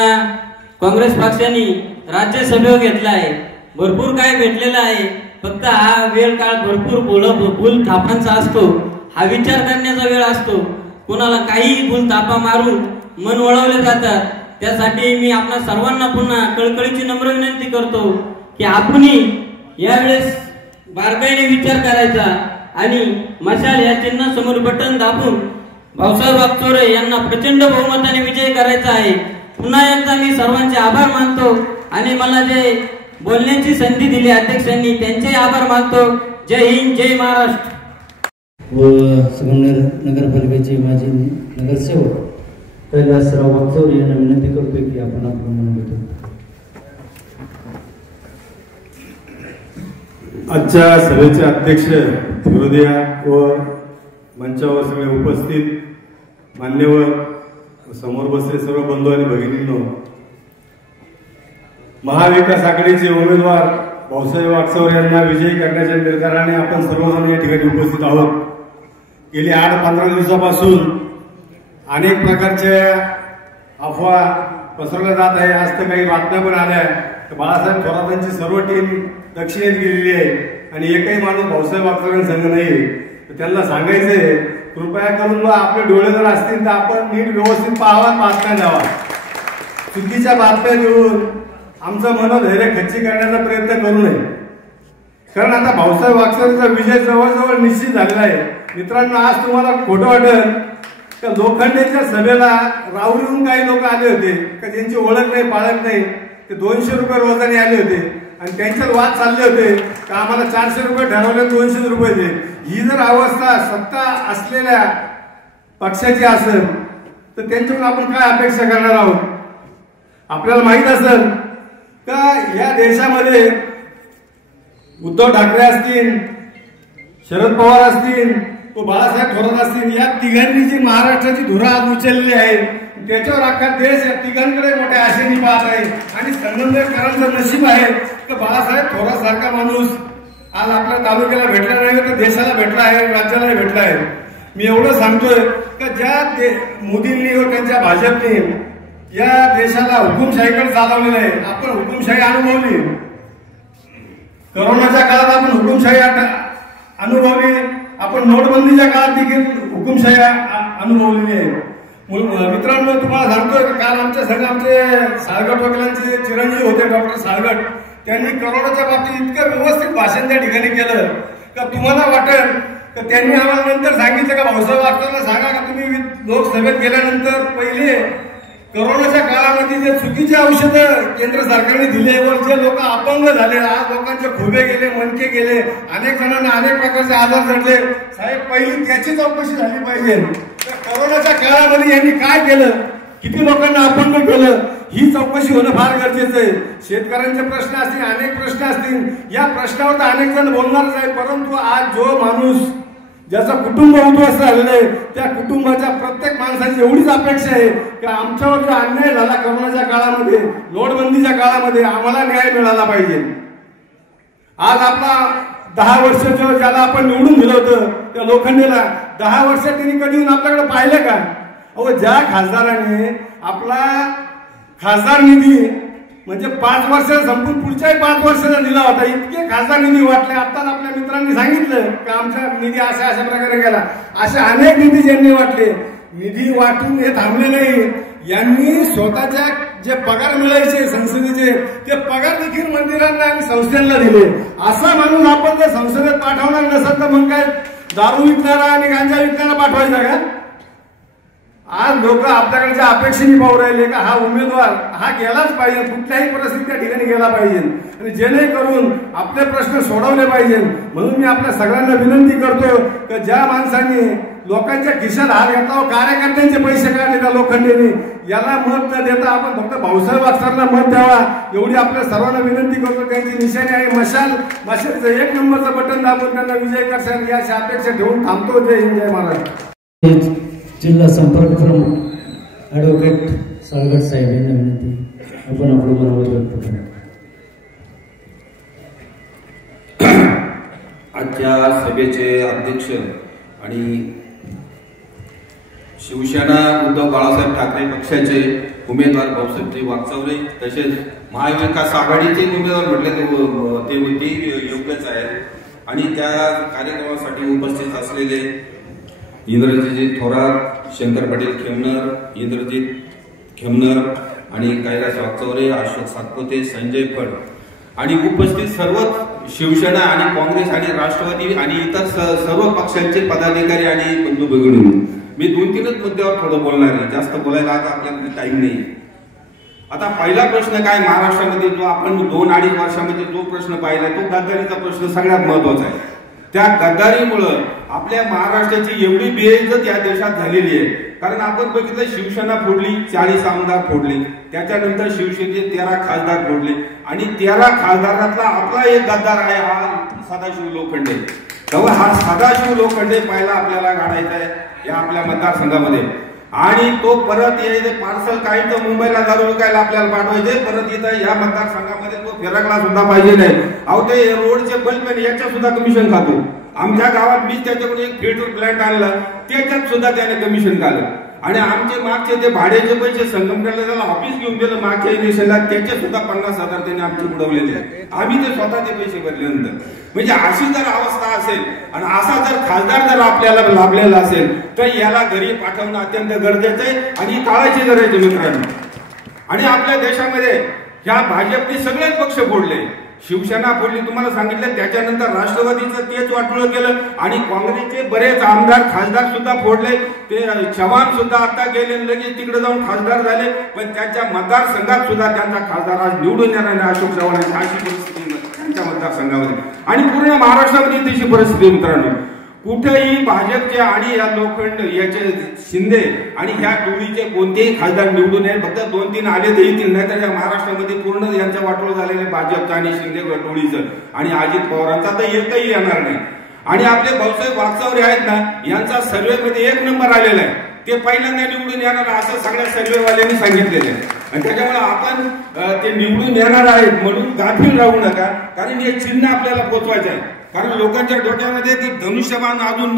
काँग्रेस पक्षाने राज्यसभेवर घेतला आहे. भरपूर काय भेटलेलं आहे, फक्त हा वेळ काळ भरपूर भूल थापांचा असतो, हा विचार करण्याचा वेळ असतो. कोणाला काही भूल थापा मारून मन वळवले जातात. त्यासाठी मी आपल्या सर्वांना पुन्हा कळकळीची नम्र विनंती करतो की आपण यावेळेस बारकाईने विचार करायचा आणि मशाल या चिन्हासमोर बटन दाबून भाऊसाहेब वागचौरे यांना प्रचंड बहुमताने विजय करायचा आहे. पुन्हा एकदा मी सर्वांचे आभार मानतो आणि मला जे बोलण्याची संधी दिली अध्यक्षांनी त्यांचे आभार मानतो. जय हिंद, जय महाराष्ट्र. व संगमनेर नगरपालिकेचे माजी नगरसेवक कैलासराव वागचौरे यांना विनंती करतोय की आपण आपलं मनोगत. आजच्या सभेचे अध्यक्ष फिरोदिया व मंचावर सगळे उपस्थित मान्यवर, समोर बसले सर्व बंधू आणि भगिनींनो, महाविकास आघाडीचे उमेदवार भाऊसाहेब वागचौरे यांना विजयी करण्याच्या निर्धाराने आपण सर्वजण या ठिकाणी उपस्थित आहोत. गेली 8-15 दिवसापासून अनेक प्रकारच्या अफवा पसरवल्या जात आहे. आज तर काही बातम्या पण आल्या तर बाळासाहेब थोरातांची सर्व टीम दक्षिणेत गेलेली आहे आणि एकही माणूस भाऊसाहेब वागचौरे संघ नाही. तर त्यांना सांगायचंय, कृपया करून आपले डोळे जर असतील तर आपण नीट व्यवस्थित पाहावा, बातम्या द्यावा. चुकीच्या बातम्या देऊन आमचं मनोधैर्य खच्ची करण्याचा प्रयत्न करू नये. कारण आता भाऊसाहेब वागचौरेचा विजय जवळजवळ निश्चित झालेला आहे. मित्रांनो, आज तुम्हाला खोटं वाटेल तर लोखंडेच्या सभेला राहुरीहून काही लोक आले होते का ज्यांची ओळख नाही, पाळख नाही, ते 200 रुपये रोजाने आले होते आणि त्यांच्यात वाद चालले होते का आम्हाला 400 रुपये ठरवले, 200 रुपये दे. ही जर अवस्था सत्ता असलेल्या पक्षाची असेल तर त्यांच्याकडून आपण काय अपेक्षा करणार आहोत. आपल्याला माहित असेल का या देशामध्ये उद्धव ठाकरे असतील, शरद पवार असतील, तो बाळासाहेब थोरात असतील, या तिघांनी जी महाराष्ट्राची धुरा आज उचलली आहे त्याच्यावर अख्खा देश या तिघांकडे मोठ्या आशेने पाहत आहे. आणि संगमनेरकरांचं नशीब आहे की बाळासाहेब थोरात सारखा माणूस आज आपल्या तालुक्याला भेटला नाही तर देशाला भेटला आहे, राज्याला भेटला आहे. मी एवढं सांगतोय की ज्या मोदींनी व त्यांच्या भाजपने या देशाला हुकुमशाहीकडे चालवलेलं आहे. आपण हुकुमशाही अनुभवली, करोनाच्या काळात आपण हुकुमशाही अनुभवली, आपण नोटबंदीच्या काळात देखील हुकुमशाही अनुभवलेली आहे. मित्रांनो, तुम्हाला सांगतोय काल आमच्या संघ आमचे साळगट वकिलांचे चिरंजीव होते डॉक्टर साळगट, त्यांनी करोनाच्या बाबतीत इतकं व्यवस्थित भाषण त्या ठिकाणी केलं का तुम्हाला वाटेल तर त्यांनी आम्हाला नंतर सांगितलं का भाऊसाहेब वागचौरेला सांगा का तुम्ही लोकसभेत गेल्यानंतर पहिले करोनाच्या काळामध्ये जे चुकीचे औषधं केंद्र सरकारने दिले व जे लोक अपंग झाले, आज लोकांचे खोबे गेले, मणके गेले, अनेक जणांना अनेक प्रकारचे आजार जडले, साहेब पहिली त्याची चौकशी झाली पाहिजे. कोरोनाच्या काळामध्ये यांनी काय केलं, किती लोकांना अपंग केलं, ही चौकशी होणं फार गरजेचं आहे. शेतकऱ्यांचे प्रश्न असतील, अनेक प्रश्न असतील, या प्रश्नावर तर अनेक जण बोलणारच आहे. परंतु आज जो माणूस ज्याचं कुटुंब उद्ध्वस्त झालेलं आहे, त्या कुटुंबाच्या प्रत्येक माणसाची एवढीच अपेक्षा आहे की आमच्यावर जो अन्याय झाला कोरोनाच्या काळामध्ये, नोटबंदीच्या काळामध्ये, आम्हाला न्याय मिळाला पाहिजे. आज आपला 10 वर्ष ज्याला आपण निवडून दिलं होतं त्या लोखंडेला 10 वर्ष त्यांनी कधी येऊन आपल्याकडे पाहिलं का? अहो, ज्या खासदाराने आपला खासदार निधी म्हणजे 5 वर्ष संपून पुढच्याही 5 वर्षाचा दिला होता, इतके खासदार निधी वाटले. आता आपल्या मित्रांनी सांगितलं की आमचा निधी अशा प्रकारे गेला. असे अनेक निधी ज्यांनी वाटले, निधी वाटून हे थांबले नाही. यांनी स्वतःच्या जे पगार मिळायचे संसदेचे ते पगार देखील मंदिरांना आणि संस्थांना दिले. असा माणूस आपण जर संसदेत पाठवणार नसेल तर मग काय दारू विकणारा आणि गांजा विकणारा पाठवायचा का? आज लोक आपल्याकडच्या अपेक्षेने पाहू राहिले का हा उमेदवार हा गेलाच पाहिजे, कुठल्याही परिस्थितीत त्या ठिकाणी गेला पाहिजे आणि जेणेकरून आपले प्रश्न सोडवले पाहिजे. म्हणून मी आपल्या सगळ्यांना विनंती करतो की ज्या माणसांनी लोकांच्या खिशात हात घातला, कार्यकर्त्यांचे पैसे काढले त्या लोखंडेने, याला मत न देता आपण फक्त भाऊसाहेब वागचौरेंना मत द्यावा एवढी आपल्या सर्वांना विनंती करतो. त्यांची निशाणी आहे मशालचं 1 नंबरचं बटन दाबून त्यांना विजय करशाल याची अपेक्षा ठेवून थांबतो. जय हिंद, जय महाराष्ट्र. जिल्हा संपर्क प्रमुख ॲडव्होकेट साळगट साहेब यांना विनंती, आपण आपलं मनोगत व्यक्त करा. आजच्या सभेचे अध्यक्ष आणि शिवसेना उद्धव बाळासाहेब ठाकरे पक्षाचे उमेदवार भाऊसाहेब वागचौरे, तसेच महाविकास आघाडीचे उमेदवार म्हटले ते योग्यच आहे. आणि त्या कार्यक्रमासाठी उपस्थित असलेले इंद्रजित थोरात, शंकर पाटील खेमनर, इंद्रजित खेमनर आणि कैलास वागचौरे, अशोक सातपुते, संजय फड आणि उपस्थित सर्वच शिवसेना आणि काँग्रेस आणि राष्ट्रवादी आणि इतर सर्व पक्षांचे पदाधिकारी आणि बंधू भगिनी, मी 2-3च मुद्द्यावर थोडं बोलणार आहे, जास्त बोलायला आता आपल्याकडे टाइम नाही. आता पहिला प्रश्न काय, महाराष्ट्रामध्ये जो आपण 2-2.5 वर्षामध्ये जो प्रश्न पाहिला तो गद्दारीचा प्रश्न सगळ्यात महत्वाचा आहे. त्या गद्दारीमुळं आपल्या महाराष्ट्राची एवढी बेइज्जत या देशात झालेली आहे. कारण आपण बघितलं, शिवसेना फोडली, 40 आमदार फोडले, त्याच्यानंतर शिवसेनेचे 13 खासदार फोडले आणि 13 खासदारातला आपला एक गद्दार आहे हा सदाशिव लोखंडे. तेव्हा हा सदाशिव लोखंडे पहिला आपल्याला काढायचा आहे या आपल्या मतदारसंघामध्ये. आणि तो परत यायचे पार्सल काही तर मुंबईला दारू विकायला आपल्याला पाठवायचे, परत इथं या मतदारसंघामध्ये तो फिरकला सुद्धा पाहिजे नाही. अहो, ते रोडचे बल्ब याच्या सुद्धा कमिशन खातो. आमच्या गावात मी त्याच्याकडून एक फिल्टर प्लांट आणला, त्याच्यात सुद्धा त्याने कमिशन खाल्लं. आणि आमचे मागचे ते भाड्याचे पैसे संगमनेरला त्याला ऑफिस घेऊन गेलं मागच्या इलेक्शनला, त्याचे सुद्धा 50,000 त्यांनी आमचे बुडवलेले आहे. आम्ही ते स्वतः ते पैसे भरल्यानंतर. म्हणजे अशी जर अवस्था असेल आणि असा जर खासदार जर आपल्याला लाभलेला असेल तर याला घरी पाठवणं अत्यंत गरजेचं आहे आणि काळाची गरज आहे मित्रांनो. आणि आपल्या देशामध्ये ह्या भाजपने सगळेच पक्ष फोडले, शिवसेना फोडली तुम्हाला सांगितलं, त्याच्यानंतर राष्ट्रवादीचं तेच वाटोळं केलं आणि काँग्रेसचे बरेच आमदार खासदार सुद्धा फोडले. ते चव्हाण सुद्धा आता गेले, लगेच तिकडे जाऊन खासदार झाले, पण त्यांच्या मतदारसंघात सुद्धा त्यांचा खासदार आज निवडून येणार नाही. अशोक चव्हाणांची अशी परिस्थिती त्यांच्या मतदारसंघामध्ये आणि पूर्ण महाराष्ट्रामध्ये तशी परिस्थिती मित्रांनो. कुठेही भाजपचे आणि या लोखंड याचे शिंदे आणि ह्या टोळीचे कोणतेही खासदार निवडून येईल, फक्त 2-3 आले तर येतील, नाही तर या महाराष्ट्रामध्ये पूर्ण यांच्या वाटोळ झालेले भाजपचं आणि शिंदे टोळीचं आणि अजित पवारांचा तर एकही येणार नाही. आणि आपले भाऊसाहेब वागचौरे आहेत ना, यांचा सर्वेमध्ये 1 नंबर आलेला आहे, ते पहिल्यांदा निवडून येणार असं सगळ्या सर्वेवाल्यांनी सांगितलेलं आहे. आणि त्याच्यामुळे आपण ते निवडून येणार आहेत म्हणून गाफील राहू नका, कारण हे चिन्ह आपल्याला पोचवायचं आहे. कारण लोकांच्या डोक्यामध्ये ते धनुष्यबाण अजून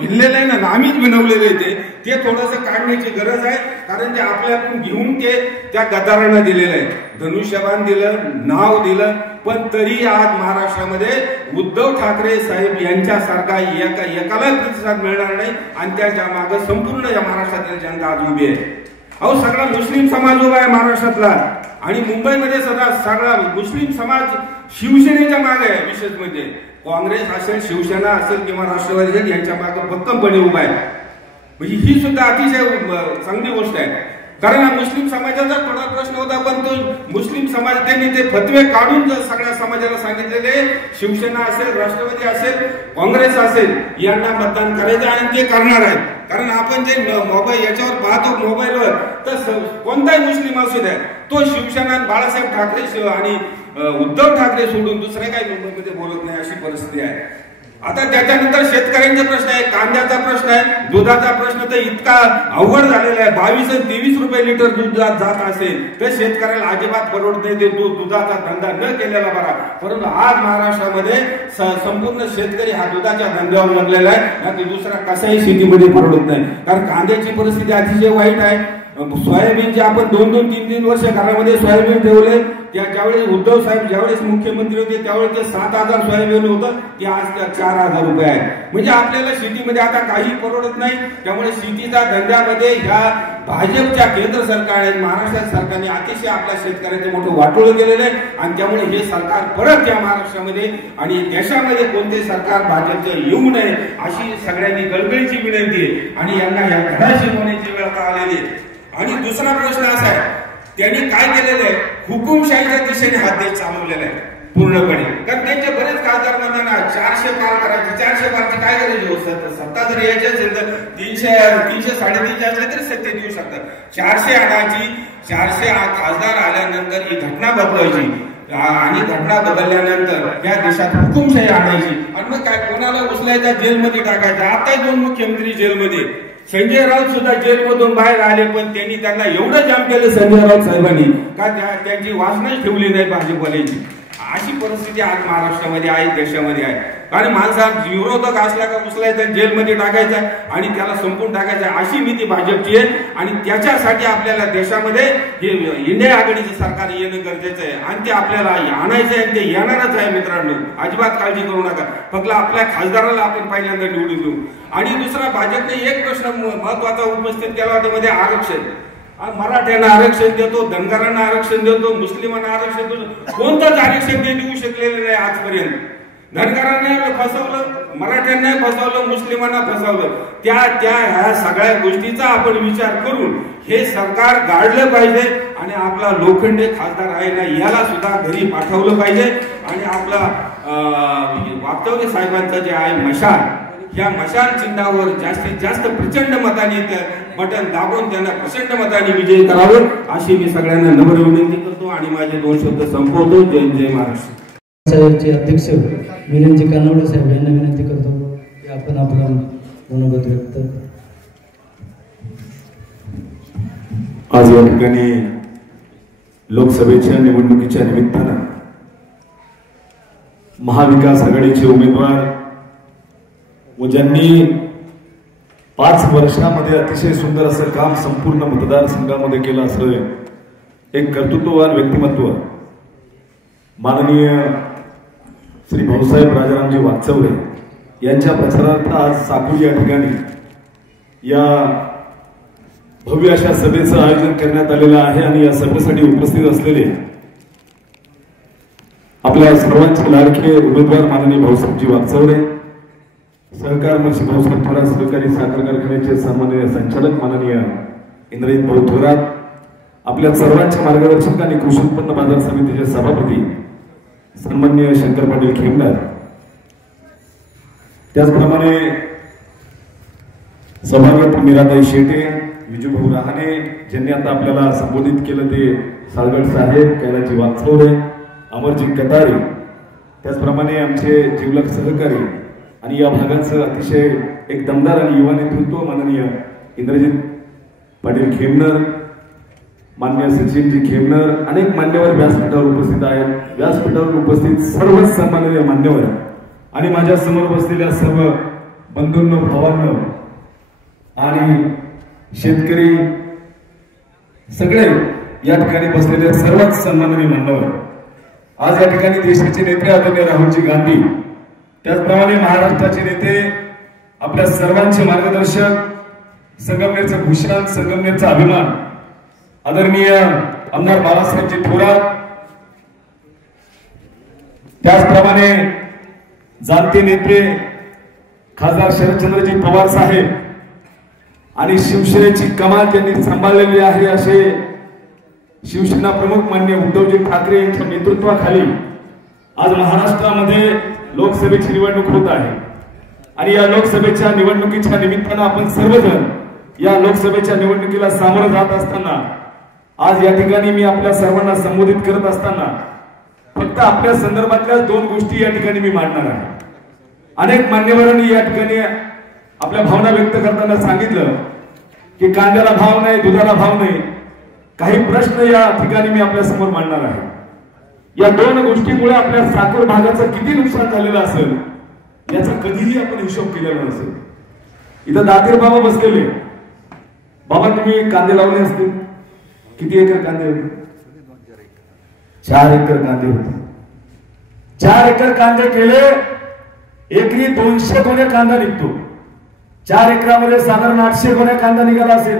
भिनलेलं आहे ना, आम्हीच बनवलेले ते थोडंसं काढण्याची गरज आहे. कारण ते आपल्याकडून घेऊन ते त्या गद्दारांना दिलेलं आहे, धनुष्यबाण दिलं, नाव दिलं, पण तरी आज महाराष्ट्रामध्ये उद्धव ठाकरे साहेब यांच्यासारखा एकाला प्रतिसाद मिळणार नाही आणि त्याच्या मागे संपूर्ण या महाराष्ट्रातील जनता आज उभी आहे. अहो, सगळा मुस्लिम समाज उभा आहे महाराष्ट्रातला आणि मुंबईमध्ये सगळा मुस्लिम समाज शिवसेनेच्या मागे आहे. विशेष म्हणजे काँग्रेस असेल, शिवसेना असेल किंवा राष्ट्रवादी असेल, यांच्या मागे भक्कमपणे उभा आहे. म्हणजे ही सुद्धा अतिशय चांगली गोष्ट आहे. कारण हा मुस्लिम समाजाचा थोडा प्रश्न होता, पण तो मुस्लिम समाज त्यांनी ते फतवे काढून सगळ्या समाजाला सांगितलेले, शिवसेना असेल, राष्ट्रवादी असेल, काँग्रेस असेल, यांना मतदान करायचं आणि ते करणार आहेत. कारण आपण जे मोबाईल याच्यावर पाहतो मोबाईलवर, तर कोणताही मुस्लिम असू द्या तो शिवसेना बाळासाहेब ठाकरे आणि उद्धव ठाकरे सोडून दुसरे काही मुंबईमध्ये बोलत नाही, अशी परिस्थिती आहे. आता त्याच्यानंतर शेतकऱ्यांचा प्रश्न आहे, कांद्याचा प्रश्न आहे, दुधाचा प्रश्न तर इतका अवघड झालेला आहे. 22 आणि 23 रुपये लिटर दूध जात असेल तर शेतकऱ्याला अजिबात परवडत नाही ते दुधाचा धंदा न केलेला बरा. परंतु आज महाराष्ट्रामध्ये संपूर्ण शेतकरी हा दुधाच्या धंद्यावर लागलेला आहे, ना की दुसरा कसाही शेतीमध्ये परवडत नाही. कारण कांद्याची परिस्थिती अतिशय वाईट आहे. सोयाबीनचे आपण 2-2, 3-3 वर्ष घरामध्ये सोयाबीन ठेवले. ज्यावेळेस उद्धव साहेब ज्यावेळेस मुख्यमंत्री होते त्यावेळेस ते 7,000 सोयाबीन होतं, ते आज 4,000 रुपये आहे. म्हणजे आपल्याला शेतीमध्ये आता काही परवडत नाही. त्यामुळे शेतीच्या धंद्यामध्ये ह्या भाजपच्या केंद्र सरकारने महाराष्ट्र सरकारने अतिशय आपल्या शेतकऱ्यांचे मोठं वाटोळं केलेलं आहे. आणि त्यामुळे हे सरकार परत या महाराष्ट्रामध्ये आणि देशामध्ये कोणते सरकार भाजपचं येऊ नये अशी सगळ्यांनी गळगळीची विनंती आहे. आणि यांना या धडा शिकवण्याची वेळ आता आलेली आहे. आणि दुसरा प्रश्न असा आहे, त्यांनी काय केलेलं आहे, हुकुमशाहीच्या दिशेने हा देश चालवलेला आहे पूर्णपणे. कारण त्यांचे बरेच खासदार म्हणताना 400 पार करायचे, 400 पारची काय करायची, सत्ता जर यायची असेल तर 300, 300, 350 असले तरी सत्य देऊ शकतात. 400 आणायची, 400 खासदार आल्यानंतर ही घटना बदलायची आणि घटना बदलल्यानंतर या देशात हुकुमशाही आणायची. आणि मग काय कोणाला उचलायचा, जेलमध्ये टाकायचा. आता 2 मुख्यमंत्री जेलमध्ये, संजय राऊत सुद्धा जेलमधून बाहेर आले, पण त्यांनी त्यांना एवढं जाम केलं संजय राऊत साहेबांनी का त्यांची वासनाच ठेवली नाही भाजपवाल्यांची. अशी परिस्थिती आज महाराष्ट्रामध्ये आहे, देशामध्ये आहे. कारण माणसा विरोधक असला का उचलायचा जेलमध्ये टाकायचा आणि त्याला संपून टाकायचा, अशी नीती भाजपची आहे. आणि त्याच्यासाठी आपल्याला देशामध्ये हे इंडिया आघाडीचं सरकार येणं गरजेचं आहे आणि ते आपल्याला आणायचं आहे. ते येणारच आहे मित्रांनो, अजिबात काळजी करू नका. फक्त आपल्या खासदाराला आपण पहिल्यांदा निवडून देऊ. आणि दुसरा, भाजपने एक प्रश्न महत्वाचा उपस्थित केला होता मध्ये आरक्षण. मराठ्यांना आरक्षण देतो, धनगरांना आरक्षण देतो, मुस्लिमांना आरक्षण देतो, कोणतंच आरक्षण ते देऊ शकलेलं नाही आजपर्यंत. धनगरांना फसवलं, मराठ्यांना फसवलं, मुस्लिमांना फसवलं. ह्या सगळ्या गोष्टीचा आपण विचार करून हे सरकार गाडलं पाहिजे. आणि आपला लोखंडे खासदार आहे ना, याला सुद्धा घरी पाठवलं पाहिजे. आणि आपला वागचौरे साहेबांचं जे आहे मशाल, या मशाल चिन्हावर जास्तीत जास्त प्रचंड मताने बटन दाबून त्यांना प्रचंड मताने विजयी करावं अशी मी सगळ्यांना नम्र विनंती करतो आणि माझे 2 शब्द संपवतो. जय महाराष्ट्र. साहेबचे अध्यक्ष मिलिंदजी कानवडे साहेब यांना विनंती करतो की आपण आपला मनोगत व्यक्त. आज या ठिकाणी लोकसभेच्या निवडणुकीच्या निमित्तानं महाविकास आघाडीचे उमेदवार व ज्यांनी 5 वर्षामध्ये अतिशय सुंदर असं काम संपूर्ण मतदारसंघामध्ये केलं असं एक कर्तृत्ववान व्यक्तिमत्व माननीय श्री भाऊसाहेब राजारामजी वागचौरे यांच्या प्रचारार्थ आज साकूर या ठिकाणी या भव्य अशा सभेचं आयोजन करण्यात आलेलं आहे. आणि या सभेसाठी उपस्थित असलेले आपल्या सर्वांचे लाडके उमेदवार माननीय भाऊसाहेबजी वागचौरे, सहकार मंत्री भाऊसाहेब थोरात सहकारी साखर कारखान्याचे सामान्य संचालक माननीय इंद्रजित भाऊ थोरात, आपल्या सर्वांचे मार्गदर्शक आणि कृषी उत्पन्न बाजार समितीचे सभापती सन्माननीय शंकर पाटील खेमदार, त्याचप्रमाणे सभागृह मीराताई शेटे, विजूभाऊ रहाणे, ज्यांनी आता आपल्याला संबोधित केलं ते सालगड साहेब, कैलाजी वागचौरे, अमरजी कटारे, त्याचप्रमाणे आमचे जिवलग सहकारी आणि या भागाचं अतिशय एक दमदार आणि युवा नेतृत्व माननीय इंद्रजित पाटील खेमनर, मान्य सचिनजी खेमनर, अनेक मान्यवर व्यासपीठावर उपस्थित आहेत. व्यासपीठावर उपस्थित सर्व सन्माननीय मान्यवर आणि माझ्या समोर बसलेल्या सर्व बंधूंनो, भावांनो आणि शेतकरी सगळे या ठिकाणी बसलेले सर्वच सन्माननीय मान्यवर, आज या ठिकाणी देशाचे नेते आदरणीय राहुलजी गांधी, त्याचप्रमाणे महाराष्ट्राचे नेते, आपल्या सर्वांचे मार्गदर्शक, संगमनेरचं भूषण, संगमनेरचा अभिमान आदरणीय आमदार बाळासाहेबजी थोरात, त्याचप्रमाणे जाणते नेते खासदार शरदचंद्रजी पवार साहेब आणि शिवसेनेची कमान त्यांनी सांभाळलेली आहे असे शिवसेना प्रमुख माननीय उद्धवजी ठाकरे यांच्या नेतृत्वाखाली आज महाराष्ट्रामध्ये लोकसभेची निवडणूक होत आहे. आणि या लोकसभेच्या निवडणुकीच्या निमित्तानं आपण सर्वजण या लोकसभेच्या निवडणुकीला सामोरं जात असताना आज या ठिकाणी मी आपल्या सर्वांना संबोधित करत असताना फक्त आपल्या संदर्भातल्या 2 गोष्टी या ठिकाणी मी मांडणार आहे. अनेक मान्यवरांनी या ठिकाणी आपल्या भावना व्यक्त करताना सांगितलं की कांद्याला भाव नाही, दुधाला भाव नाही. काही प्रश्न या ठिकाणी मी आपल्या समोर मांडणार आहे. या 2 गोष्टीमुळे आपल्या साखर भागाचं किती नुकसान झालेलं असेल याचा कधीही आपण हिशोब केलेला नसेल. इथं दातीर बाबा बसलेले. बाबा तुम्ही कांदे लावले असतील, किती एकर कांदे होते? 4 एकर कांदे होते. 4 एकर कांदे केले, एकरी 200 गोण्या कांदा निघतो. 4 एकरामध्ये साधारण 800 गोण्या कांदा निघाला असेल.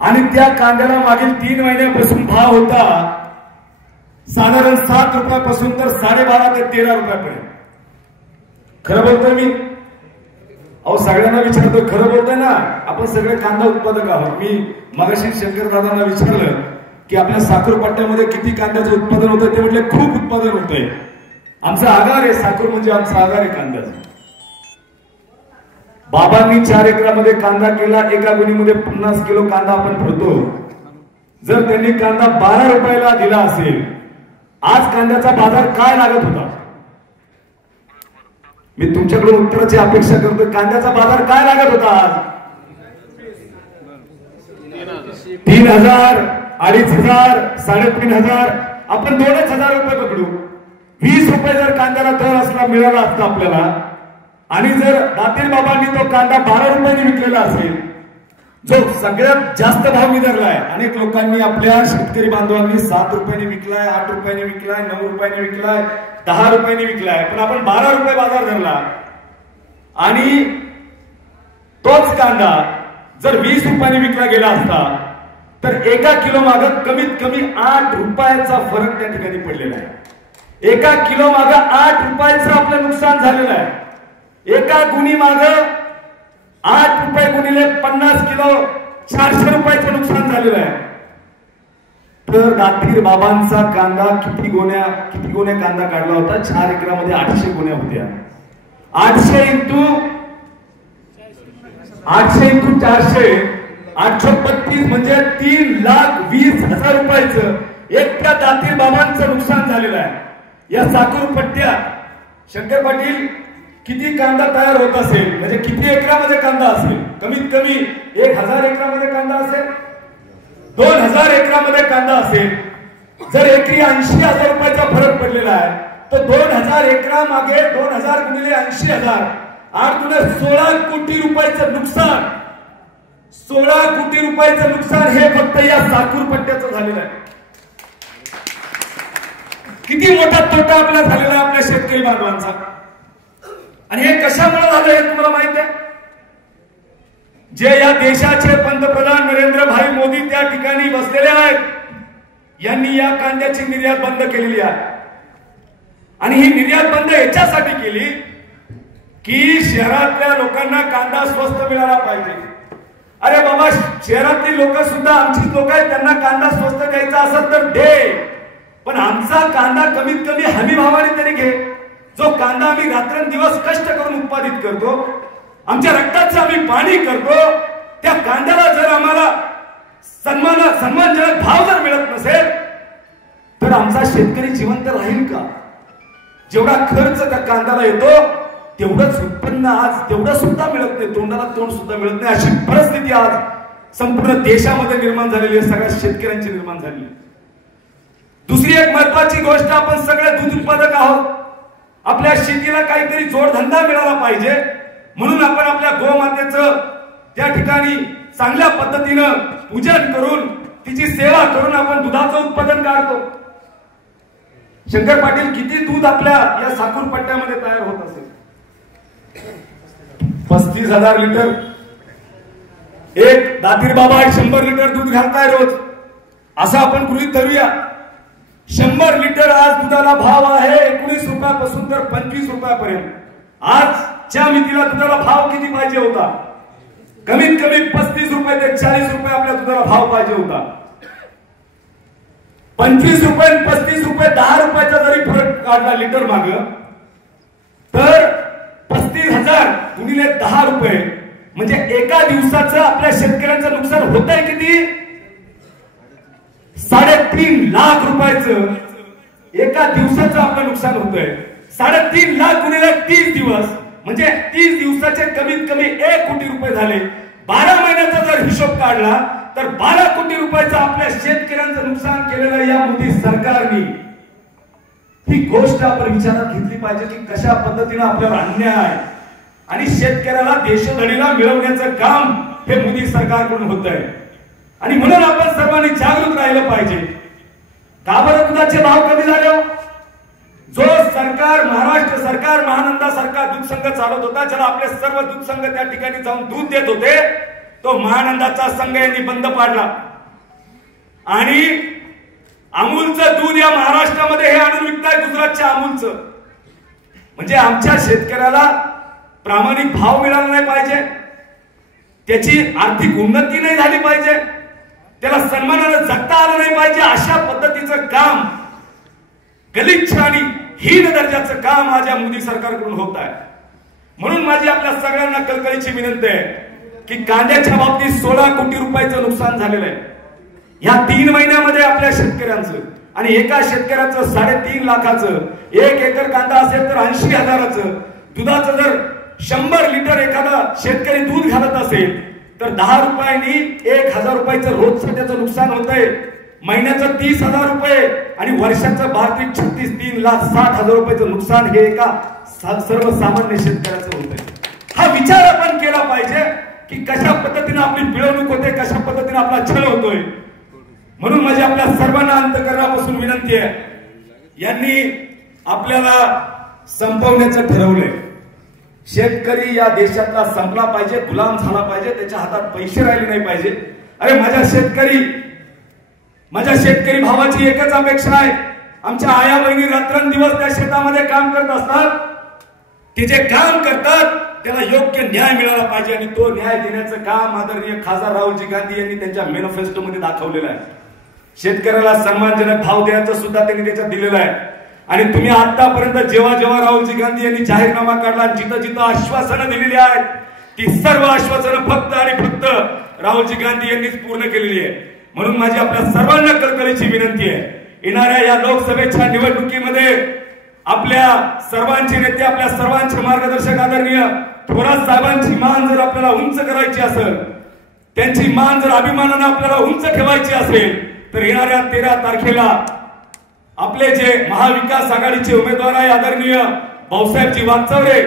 आणि त्या कांद्याला मागील 3 महिन्यापासून भाव होता साधारण 7 रुपयापासून तर 12.5 ते 13 रुपयापर्यंत. खरं बोलतोय मी? अहो सगळ्यांना विचारतोय, खरं बोलतोय ना? आपण सगळे कांदा उत्पादक आहोत. मी मगाशी शंकर दादांना विचारलं की आपल्या साखर पट्ट्यामध्ये किती कांद्याचं उत्पादन होतं, ते म्हटले खूप उत्पादन होतंय. आमचा आगार आहे, साखर म्हणजे आमचा आगार आहे कांद्याचा. बाबांनी 4 एकरामध्ये कांदा केला, एका गुणीमध्ये 50 किलो कांदा आपण भरतो. जर त्यांनी कांदा 12 रुपयाला दिला असेल, आज कांद्याचा बाजार काय लागत होता? मी तुमच्याकडून उत्तराची अपेक्षा करतोय. कांद्याचा बाजार काय लागत होता आज? 3,000, 2,500, 3,500, आपण 2,000 रुपये पकडू. 20 रुपये जर कांद्याला दर असला मिळाला असता आपल्याला, आणि जर दातीर बाबांनी तो कांदा 12 रुपयांनी विकलेला असेल, जो सगळ्यात जास्त भाव विदरलाय. अनेक लोकांनी आपल्या शेतकरी बांधवांनी 7 रुपयांनी विकलाय, 8 रुपयांनी विकलाय, 9 रुपयांनी विकलाय, 10 रुपयांनी विकलाय. पण आपण 12 रुपये बाजार धरला आणि तोच कांदा जर 20 रुपयांनी विकला गेला असता तर एका किलो मागं कमीत कमी 8 रुपयाचा फरक त्या ठिकाणी पडलेला आहे. एका किलो मागं 8 रुपयाचं आपलं नुकसान झालेलं आहे. एका गुणी मागं 8 रुपये गुणिले 50 किलो 400 रुपयाचं नुकसान झालेलं आहे. तर दातीर बाबांचा कांदा किती गोण्या कांदा काढला होता? 4 एकरामध्ये 800 गोण्या होत्या. 800 इंटू 400 835 म्हणजे 3,20,000 रुपयाचं एकट्या दातीर बाबांचं नुकसान झालेलं आहे. या साखर पट्ट्या शंकर पाटील किती कांदा तयार होत असेल, म्हणजे किती एकरामध्ये कांदा असेल? कमीत कमी 1,000 एकरामध्ये कांदा असेल, 2,000 एकरामध्ये कांदा असेल. जर एकरी 80,000 रुपयाचा फरक पडलेला आहे तर 2,000 एकरा मागे 2,000 गुणिले 80,000 8 गुणे 16 कोटी रुपयाचं नुकसान. 16 कोटी रुपयाचं नुकसान हे फक्त या साखर पट्ट्याचं झालेलं आहे. किती मोठा तोटा आपला झालेला आहे आपल्या शेतकरी बांधवांचा. आणि हे कशामुळे झालं हे तुम्हाला माहित आहे? जे या देशाचे पंतप्रधान नरेंद्रभाई मोदी त्या ठिकाणी बसलेले आहेत, यांनी या कांद्याची निर्यात बंद केलेली आहे. आणि ही निर्यात बंद याच्यासाठी केली की शहरातल्या लोकांना कांदा स्वस्त मिळाला पाहिजे. अरे बाबा, शहरातली लोक सुद्धा आमचीच लोक आहेत, त्यांना कांदा स्वस्त द्यायचा असेल तर दे, पण आमचा कांदा कमीत कमी हमी भावाने तरी घे. जो कांदा आम्ही रात्रंदिवस कष्ट करून उत्पादित करतो, आमच्या रक्ताचं आम्ही पाणी करतो, त्या कांद्याला जर आम्हाला सन्मानजनक भाव जर मिळत नसेल तर आमचा शेतकरी जिवंत राहील का? जेवढा खर्च त्या कांद्याला येतो तेवढंच उत्पन्न आज तेवढं सुद्धा मिळत नाही, तोंडाला तोंड सुद्धा मिळत नाही. अशी परिस्थिती आज संपूर्ण देशामध्ये निर्माण झालेली आहे, सगळ्या शेतकऱ्यांची निर्माण झालेली आहे. दुसरी एक महत्वाची गोष्ट, आपण सगळे दूध उत्पादक आहोत. आपल्या शेतीला काहीतरी जोडधंदा मिळाला पाहिजे, म्हणून आपण आपल्या गोमातेचं त्या ठिकाणी चांगल्या पद्धतीनं पूजन करून तिची सेवा करून आपण दुधाचं उत्पादन काढतो. शंकर पाटील, किती दूध आपल्या या साखर पट्ट्यामध्ये तयार होत असेल? 35,000 लिटर. एक दातीर बाबा 100 लिटर दूध घालताय रोज, असं आपण गृहीत धरूया. 100 लिटर आज दुधाला भाव आहे 19 रुपयापासून तर 25 रुपयापर्यंत. आजच्या मितीला दुधाला भाव किती पाहिजे होता? कमीत कमी 35 रुपये ते 40 रुपये आपल्या दुधाला भाव पाहिजे होता. 25 रुपये 35 रुपये 10 रुपयाचा जरी फरक काढला लिटर माग, तर 35,000 गुणिले 10 रुपये म्हणजे एका दिवसाचं आपल्या शेतकऱ्यांचं नुकसान होत आहे किती? 3.5 लाख रुपयाचं एका दिवसाचं आपलं नुकसान होत आहे. 3.5 लाख गुणिले 30 दिवस म्हणजे 30 दिवसाचे कमीत कमी 1 कोटी रुपये झाले. 12 महिन्याचा जर हिशोब काढला तर 12 कोटी रुपयाचं आपल्या शेतकऱ्यांचं नुकसान केलेलं या मोदी सरकारने. ही गोष्ट आपण विचारात घेतली पाहिजे की कशा पद्धतीने आपल्यावर अन्याय आणि शेतकऱ्याला देशोधडीला मिळवण्याचं काम हे मोदी सरकारकडून होत आहे. आणि म्हणून आपण सर्वांनी जागृत राहिलं पाहिजे. का बरं दुधाचे भाव कमी झाले? जो सरकार महाराष्ट्र सरकार महानंदा सरकार दूध संघ चालवत होता, ज्याला आपले सर्व दूध संघ त्या ठिकाणी जाऊन दूध देत होते, तो महानंदाचा संघ यांनी बंद पाडला आणि अमूलचं दूध या महाराष्ट्रामध्ये हे आणून विकताय गुजरातच्या अमूलचं. म्हणजे आमच्या शेतकऱ्याला प्रामाणिक भाव मिळाला नाही पाहिजे, त्याची आर्थिक उन्नती नाही झाली पाहिजे, त्याला सन्मानाने जगता आलं नाही पाहिजे. अशा पद्धतीचं काम, गलिच्छ आणि हीन दर्जाचं काम माझ्या मोदी सरकारकडून होत आहे. म्हणून माझी आपल्या सगळ्यांना कळकळीची विनंती आहे की कांद्याच्या बाबतीत 16 कोटी रुपयाचं नुकसान झालेलं आहे या 3 महिन्यामध्ये आपल्या शेतकऱ्यांचं. आणि एका शेतकऱ्याचं 3.5 लाखाचं, 1 एकर कांदा असेल तर 80,000चं, दुधाचं जर 100 लिटर एखादा शेतकरी दूध घालत असेल तर 10 रुपयांनी 1,000 रुपयाचं रोजचं त्याचं नुकसान होत आहे. महिन्याचं 30,000 रुपये आणि वर्षाचं 3,60,000 रुपयाचं नुकसान हे एका सर्वसामान्य शेतकऱ्याचं होत आहे. हा विचार आपण केला पाहिजे की कशा पद्धतीने आपली पिळवणूक होते, कशा पद्धतीने आपला छळ होतोय. म्हणून माझी आपल्या सर्वांना अंतःकरणापासून विनंती आहे, यांनी आपल्याला संपवण्याचं ठरवलंय. शेतकरी या देशातला संपला पाहिजे, गुलाम झाला पाहिजे, त्याच्या हातात पैसे राहिले नाही पाहिजे. अरे माझ्या शेतकरी भावाची एकच अपेक्षा आहे, आमच्या आया बहिणी रात्रंदिवस त्या शेतामध्ये काम करत असतात, ते जे काम करतात त्याला योग्य न्याय मिळाला पाहिजे. आणि तो न्याय देण्याचं काम आदरणीय खासदार राहुलजी गांधी यांनी त्यांच्या मॅनिफेस्टो मध्ये दाखवलेलं आहे. शेतकऱ्याला सन्मानजनक भाव द्यायचं सुद्धा त्यांनी त्याच्यात दिलेलं आहे. आणि तुम्ही आतापर्यंत जेव्हा राहुलजी गांधी यांनी जाहीरनामा काढला, जिथं जिथं आश्वासनं दिलेली आहेत ती सर्व आश्वासनं फक्त आणि फक्त राहुलजी गांधी यांनीच पूर्ण केलेली आहे. म्हणून माझी आपल्या सर्वांना कळकळीची विनंती आहे, येणाऱ्या या लोकसभेच्या निवडणुकीमध्ये आपल्या सर्वांचे नेते, आपल्या सर्वांचे मार्गदर्शक आदरणीय थोरात साहेबांची मान जर आपल्याला उंच करायची असेल, त्यांची मान जर अभिमानानं आपल्याला उंच ठेवायची असेल तर येणाऱ्या 13 तारखेला आपले जे महाविकास आघाडीचे उमेदवार आहे आदरणीय भाऊसाहेबजी वागचौरे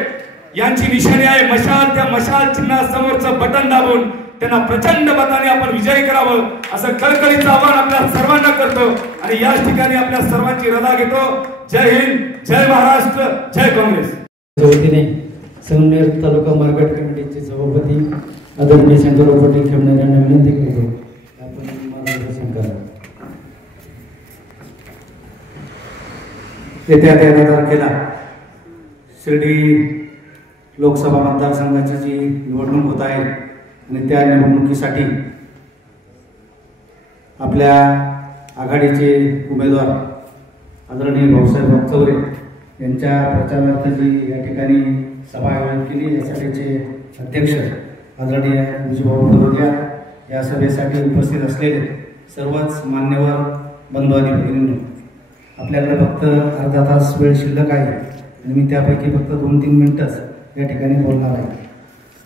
यांची निशाणी आहे मशाल. त्या मशाल चिन्हासमोरचं बटन दाबून त्यांना प्रचंड मताने आपण विजयी करावं असं कळकळीचं आवाहन आपल्या सर्वांना करतो. आणि याच ठिकाणी आपल्या सर्वांची रजा घेतो. जय हिंद, जय महाराष्ट्र, जय काँग्रेस. वतीने संगमनेर तालुका मार्केट कमिटीचे सभापती आदरणीय शंकरराव पाटील खेमणार यांना विनंती करतो आपण मार्गदर्शन करा. येत्या 13 तारखेला शिर्डी लोकसभा मतदारसंघाची जी निवडणूक होत आहे आणि त्या निवडणुकीसाठी आपल्या आघाडीचे उमेदवार आदरणीय भाऊसाहेब वागचौरे यांच्या प्रचारार्थ जी या ठिकाणी सभा आयोजित केली, यासाठीचे अध्यक्ष आदरणीय विजूभाऊ फिरोदिया, या सभेसाठी उपस्थित असलेले सर्वच मान्यवर बंधू आणि भगिनींनो, आपल्याकडे फक्त अर्धा तास वेळ शिल्लक आहे आणि मी त्यापैकी फक्त 2-3 मिनिटच या ठिकाणी बोलणार आहे.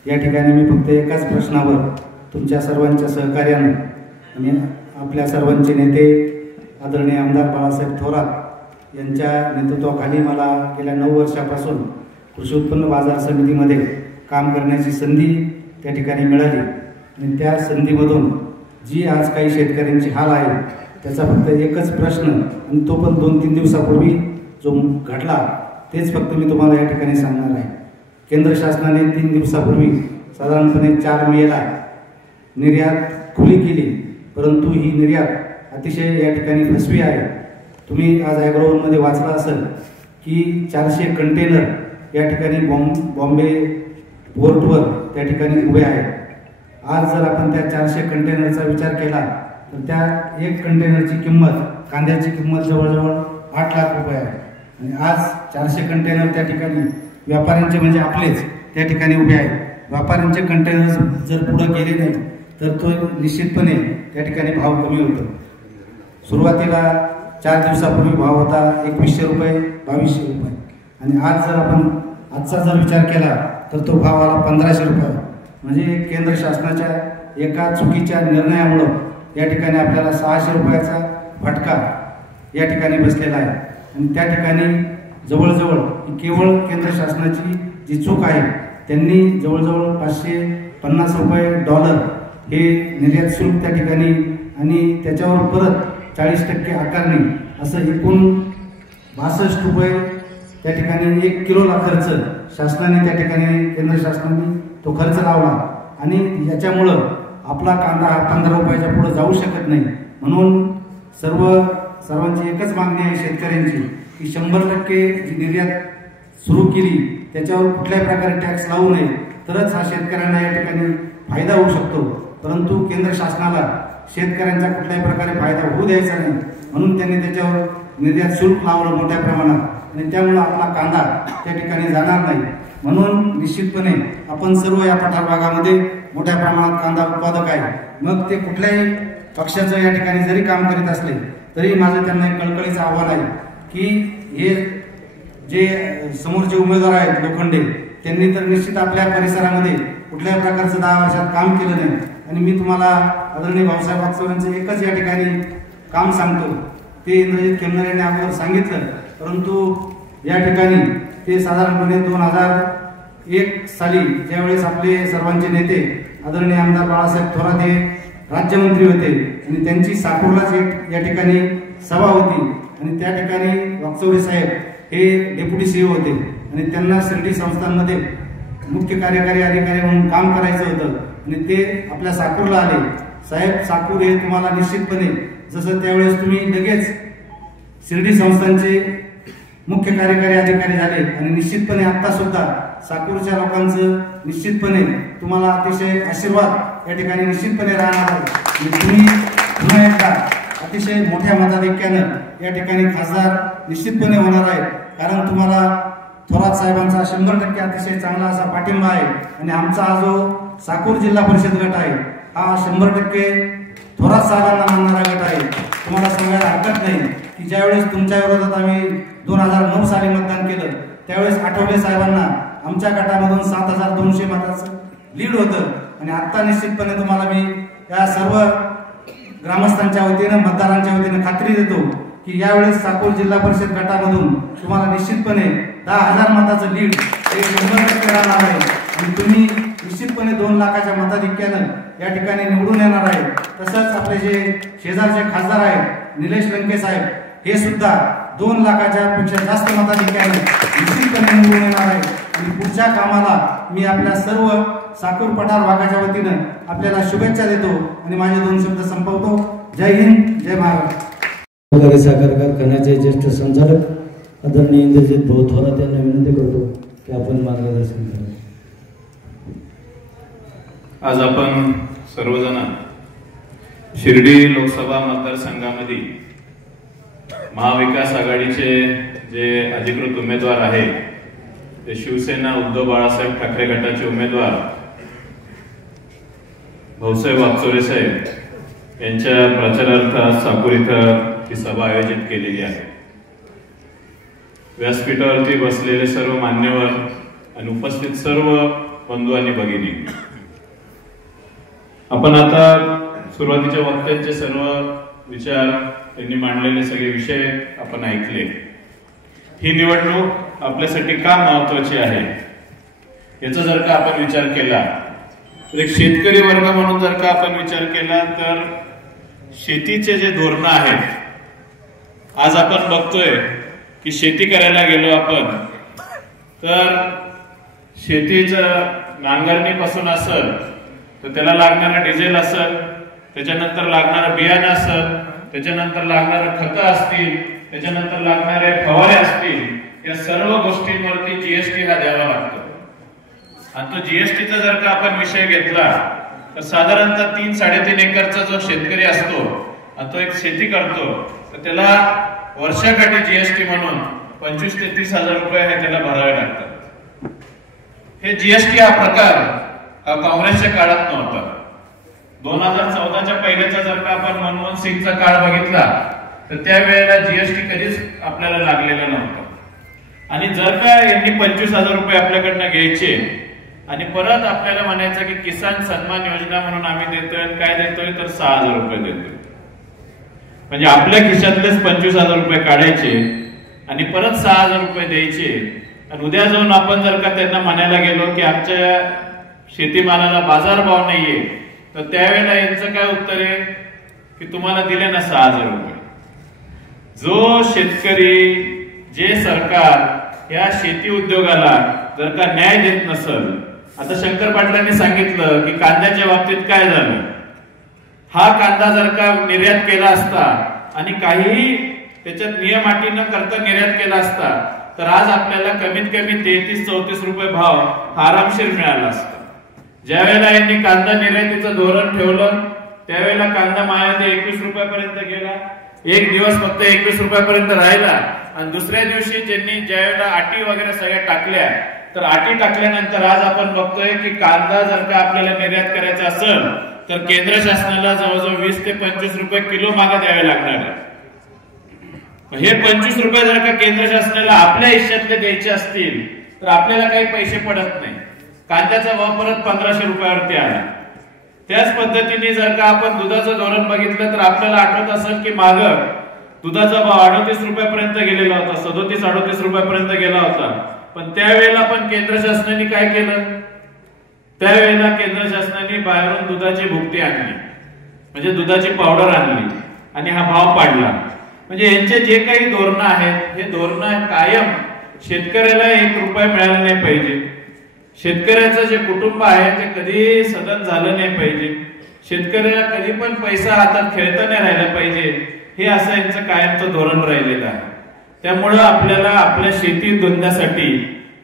या ठिकाणी मी फक्त एकाच प्रश्नावर तुमच्या सर्वांच्या सहकार्याने आणि आपल्या सर्वांचे नेते आदरणीय आमदार बाळासाहेब थोरात यांच्या नेतृत्वाखाली मला गेल्या 9 वर्षापासून कृषी उत्पन्न बाजार समितीमध्ये काम करण्याची संधी त्या ठिकाणी मिळाली. आणि त्या संधीमधून जी आज काही शेतकऱ्यांची हाल आहे त्याचा फक्त एकच प्रश्न, आणि तो पण 2-3 दिवसापूर्वी जो घडला तेच फक्त मी तुम्हाला या ठिकाणी सांगणार आहे. केंद्र शासनाने 3 दिवसापूर्वी साधारणपणे 4 मेला निर्यात खुली केली, परंतु ही निर्यात अतिशय या ठिकाणी फसवी आहे. तुम्ही आज ॲग्रोवनमध्ये वाचला असेल की 400 कंटेनर या ठिकाणी बॉम्बे पोर्टवर त्या ठिकाणी उभे आहेत. आज जर आपण त्या 400 कंटेनरचा विचार केला तर त्या 1 कंटेनरची किंमत, कांद्याची किंमत जवळजवळ 8 लाख रुपये आहे. आणि आज 400 कंटेनर त्या ठिकाणी व्यापाऱ्यांचे म्हणजे आपलेच त्या ठिकाणी उभे आहेत. व्यापाऱ्यांचे कंटेनर जर पुढे गेले नाही तर तो निश्चितपणे त्या ठिकाणी भाव कमी होतो. सुरुवातीला 4 दिवसापूर्वी भाव होता 2100 रुपये 2200 रुपये आणि आज जर आपण आजचा जर विचार केला तर तो भाव आला 1500 रुपये. म्हणजे केंद्र शासनाच्या एका चुकीच्या निर्णयामुळं या ठिकाणी आपल्याला 600 रुपयाचा फटका या ठिकाणी बसलेला आहे. आणि त्या ठिकाणी जवळजवळ केवळ केंद्र शासनाची जी चूक आहे त्यांनी जवळजवळ $550 हे निर्यात शुल्क त्या ठिकाणी आणि त्याच्यावर परत 40% आकारणी असं एकूण 62 रुपये त्या ठिकाणी 1 किलोला खर्च शासनाने त्या ठिकाणी केंद्र शासनाने तो खर्च लावला आणि याच्यामुळं आपला कांदा हा 15 रुपयाच्या पुढे जाऊ शकत नाही. म्हणून सर्वांची एकच मागणी आहे शेतकऱ्यांची की 100% जी निर्यात सुरू केली त्याच्यावर कुठल्याही प्रकारे टॅक्स लावू नये तरच हा शेतकऱ्यांना या ठिकाणी फायदा होऊ शकतो. परंतु केंद्र शासनाला शेतकऱ्यांचा कुठल्याही प्रकारे फायदा होऊ द्यायचा नाही म्हणून त्यांनी त्याच्यावर निर्यात शुल्क लावलं मोठ्या प्रमाणात आणि त्यामुळे आपला कांदा त्या ठिकाणी जाणार नाही. म्हणून निश्चितपणे आपण सर्व या पठार भागामध्ये मोठ्या प्रमाणात कांदा उत्पादक आहे. मग ते कुठल्याही पक्षाचं या ठिकाणी जरी काम करीत असले तरी माझं त्यांना एक कळकळीचं आव्हान आहे की हे जे समोरचे उमेदवार आहेत लोखंडे त्यांनी तर निश्चित आपल्या परिसरामध्ये कुठल्याही प्रकारचं 10 वर्षात काम केलं नाही. आणि मी तुम्हाला आदरणीय भाऊसाहेब वागचौरेंचं एकच या ठिकाणी काम सांगतो ते इंद्रजित खेमनर यांनी अगोदर सांगितलं. परंतु या ठिकाणी ते साधारणपणे 2001 साली ज्यावेळेस आपले सर्वांचे नेते आदरणीय आमदार बाळासाहेब थोरात हे राज्यमंत्री होते आणि त्यांची साकूरलाच एक या ठिकाणी सभा होती आणि त्या ठिकाणी वागचौरे साहेब हे डेप्युटी CEO होते आणि त्यांना शिर्डी संस्थांमध्ये मुख्य कार्यकारी अधिकारी म्हणून काम करायचं होतं आणि ते आपल्या साकूरला आले. साहेब साकूर हे तुम्हाला निश्चितपणे जसं त्यावेळेस तुम्ही लगेच शिर्डी संस्थांचे मुख्य कार्यकारी अधिकारी झाले आणि निश्चितपणे आता सुद्धा साकूरच्या लोकांचं निश्चितपणे तुम्हाला अतिशय आशीर्वाद या ठिकाणी निश्चितपणे राहणार आहे. तुम्ही पुन्हा एकदा अतिशय मोठ्या मताधिक्यानं या ठिकाणी खासदार निश्चितपणे होणार आहे. कारण तुम्हाला थोरात साहेबांचा 100% अतिशय चांगला असा पाठिंबा आहे आणि आमचा हा जो साकूर जिल्हा परिषद गट आहे हा 100% थोरात साहेबांना मानणारा गट आहे. तुम्हाला सांगायला हरकत नाही की ज्यावेळेस तुमच्या विरोधात आम्ही 2009 साली मतदान केलं त्यावेळेस आठवले साहेबांना आमच्या गटामधून 7200 मताचं लीड होतं आणि आता निश्चितपणे तुम्हाला मी या सर्व ग्रामस्थांच्या वतीनं मतदारांच्या वतीनं खात्री देतो की यावेळेस साकूर जिल्हा परिषद गटामधून तुम्हाला निश्चितपणे 10,000 मताचं लीड हे 100% राहणार आहे आणि तुम्ही निश्चितपणे 2 लाखाच्या मताधिक्यानं या ठिकाणी निवडून येणार आहे. तसंच आपले जे शेजारचे खासदार आहेत निलेश लंके साहेब हे सुद्धा 2 लाखाच्या पेक्षा जास्त मताधिक्याने निश्चितपणे निवडून येणार आहे आणि पुढच्या कामाला मी आपल्या सर्व साकूर पठार भागाच्या वतीनं आपल्याला शुभेच्छा देतो आणि माझे 2 शब्द संपवतो. जय हिंद जय महाराष्ट्र. साखर कारखान्याचे ज्येष्ठ संचालक आदरणीय इंद्रजित भाऊ थोरात यांना विनंती करतो की आपण मार्गदर्शन करा. आज आपण सर्वजण शिर्डी लोकसभा मतदारसंघामध्ये महाविकास आघाडीचे जे अधिकृत उमेदवार आहे ते शिवसेना उद्धव बाळासाहेब ठाकरे गटाचे उमेदवार भाऊसाहेब वागचौरे साहेब यांच्या प्रचारार्थ आज साकूर इथं ही सभा आयोजित केलेली आहे. व्यासपीठावरती बसलेले सर्व मान्यवर आणि उपस्थित सर्व बंधू आणि भगिनी, आपण आता सुरुवातीच्या वक्त्यांचे सर्व विचार त्यांनी मांडलेले सगळे विषय आपण ऐकले. ही निवडणूक आपल्यासाठी का महत्वाची आहे याचा जर का आपण विचार केला तर एक शेतकरी वर्ग म्हणून जर का आपण विचार केला तर शेतीचे जे धोरणं आहेत, आज आपण बघतोय की शेती करायला गेलो आपण तर शेतीचं नांगरणीपासून असेल तर त्याला लागणारं डिझेल असेल, त्याच्यानंतर लागणारं बियाणं असेल, त्याच्यानंतर लागणारं खतं असतील, त्याच्यानंतर लागणारे फवारे असतील, या सर्व गोष्टींवरती जीएसटी हा द्यावा लागतो. आणि तो जीएसटीचा जर का आपण विषय घेतला तर साधारणतः 3-3.5 एकरचा जो शेतकरी असतो आणि तो एक शेती करतो तर त्याला वर्षाकाठी जीएसटी म्हणून 25,000 ते 30,000 रुपये हे त्याला भरावे लागतात. हे जीएसटी हा प्रकार काँग्रेसच्या काळात नव्हता. 2014च्या पहिल्याचा जर का आपण मनमोहन सिंगचा काळ बघितला तर त्यावेळेला जीएसटी कधीच आपल्याला लागलेला नव्हता. आणि जर का यांनी 25,000 रुपये आपल्याकडनं घ्यायचे आणि परत आपल्याला म्हणायचं की किसान सन्मान योजना म्हणून आम्ही देतोय, काय देतोय तर 6,000 रुपये देतोय. म्हणजे आपल्या खिशातलेच 25,000 रुपये काढायचे आणि परत 6,000 रुपये द्यायचे. आणि उद्या जाऊन आपण जर का त्यांना म्हणायला गेलो की आमच्या शेतीमालाला बाजारभाव नाहीये, तर त्यावेळेला यांचं काय उत्तर आहे की तुम्हाला दिले ना 6,000 रुपये. जो शेतकरी, जे सरकार या शेती उद्योगाला जर का न्याय देत नसेल, आता शंकर पाटलांनी सांगितलं की कांद्याच्या बाबतीत काय झालं. हा कांदा जर का निर्यात केला असता आणि काहीही त्याच्यात नियम अटी न करता निर्यात केला असता तर आज आपल्याला कमीत कमी 33-34 रुपये भाव आरामशीर मिळाला असता. ज्या वेळेला यांनी कांदा निर्यातीचं धोरण ठेवलं त्यावेळेला कांदा मायामध्ये 21 रुपयापर्यंत गेला. एक दिवस फक्त 21 रुपयापर्यंत राहिला आणि दुसऱ्या दिवशी ज्यांनी ज्या वेळेला अटी वगैरे सगळ्या टाकल्या तर अटी टाकल्यानंतर आज आपण बघतोय की कांदा जर का आपल्याला निर्यात करायचा असेल तर केंद्र शासनाला जवळजवळ 20 ते 25 रुपये किलो मागे द्यावे लागणार आहे. हे 25 रुपये जर का केंद्र शासनाला आपल्या हिश्श्यातले द्यायचे असतील तर आपल्याला काही पैसे पडत नाही. कांद्याचा भाव परत 1,500 रुपयावरती आला. त्याच पद्धतीने जर का आपण दुधाचं धोरण बघितलं तर आपल्याला आठवत असेल की माग दुधाचा भाव 38 रुपयापर्यंत गेलेला होता, 37-38 रुपयापर्यंत गेला होता. पण त्यावेळेला पण केंद्र शासनाने काय केलं, त्यावेळेला केंद्र शासनाने बाहेरून दुधाची भुकटी आणली, म्हणजे दुधाची पावडर आणली आणि हा भाव पाडला. म्हणजे यांचे जे काही धोरणं आहेत हे धोरणं कायम शेतकऱ्याला 1 रुपया मिळाला नाही पाहिजे, शेतकऱ्याचं जे कुटुंब आहे ते कधी सदन झालं नाही पाहिजे, शेतकऱ्याला कधी पण पैसा हातात खेळता नाही राहिला पाहिजे, हे असं यांचं कायमचं धोरण राहिलेलं आहे. त्यामुळं आपल्याला आपल्या शेती धंद्यासाठी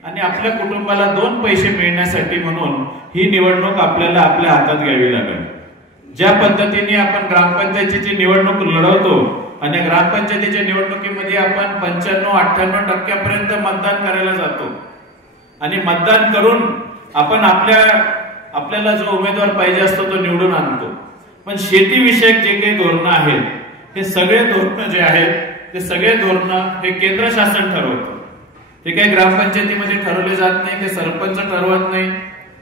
आणि आपल्या कुटुंबाला 2 पैसे मिळण्यासाठी म्हणून ही निवडणूक आपल्याला आपल्या हातात घ्यावी लागेल. ज्या पद्धतीने आपण ग्रामपंचायतीची निवडणूक लढवतो आणि ग्रामपंचायतीच्या निवडणुकीमध्ये आपण 95-98% मतदान करायला जातो आणि मतदान करून आपण आपल्याला जो उमेदवार पाहिजे असतो तो निवडून आणतो. पण शेतीविषयक जे काही धोरणं आहेत हे सगळे धोरणं जे आहेत ते सगळे धोरणं हे केंद्र शासन ठरवतं. ते काही ग्रामपंचायतीमध्ये ठरवले जात नाही, ते सरपंच ठरवत नाही,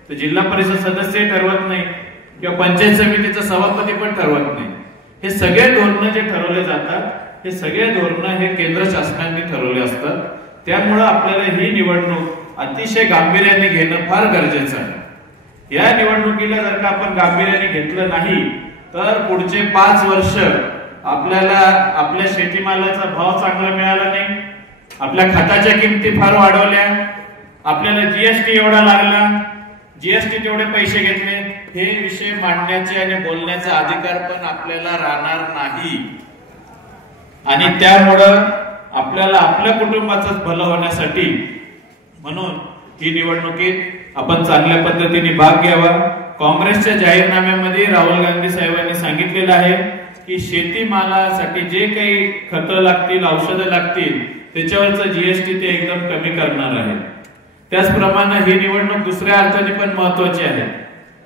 ते जिल्हा परिषद सदस्य ठरवत नाही किंवा पंचायत समितीचा सभापती पण ठरवत नाही. हे सगळे धोरणं जे ठरवले जातात हे सगळे धोरणं हे केंद्र शासनाने ठरवले असतात. त्यामुळं आपल्याला ही निवडणूक अतिशय गांभीर्याने घेणं फार गरजेचं आहे. या निवडणुकीला जर का आपण गांभीर्याने घेतलं नाही तर पुढचे 5 वर्ष आपल्याला आपल्या शेतीमालाचा भाव चांगला मिळाला नाही, आपल्या खताच्या किमती फार वाढवल्या, आपल्याला जीएसटी एवढा लागला, जीएसटी तेवढे पैसे घेतले, हे विषय मांडण्याचे आणि बोलण्याचा अधिकार पण आपल्याला राहणार नाही. आणि त्यामुळं आपल्याला आपल्या कुटुंबाचं भलं होण्यासाठी म्हणून ही निवडणुकीत आपण चांगल्या पद्धतीने भाग घ्यावा. काँग्रेसच्या जाहीरनाम्यामध्ये राहुल गांधी साहेबांनी सांगितलेलं आहे की शेतीमालासाठी जे काही खतं लागतील, औषधं लागतील त्याच्यावरचं जीएसटी ते एकदम कमी करणार आहे. त्याचप्रमाणे ही निवडणूक दुसऱ्या अर्थाने पण महत्वाची आहे,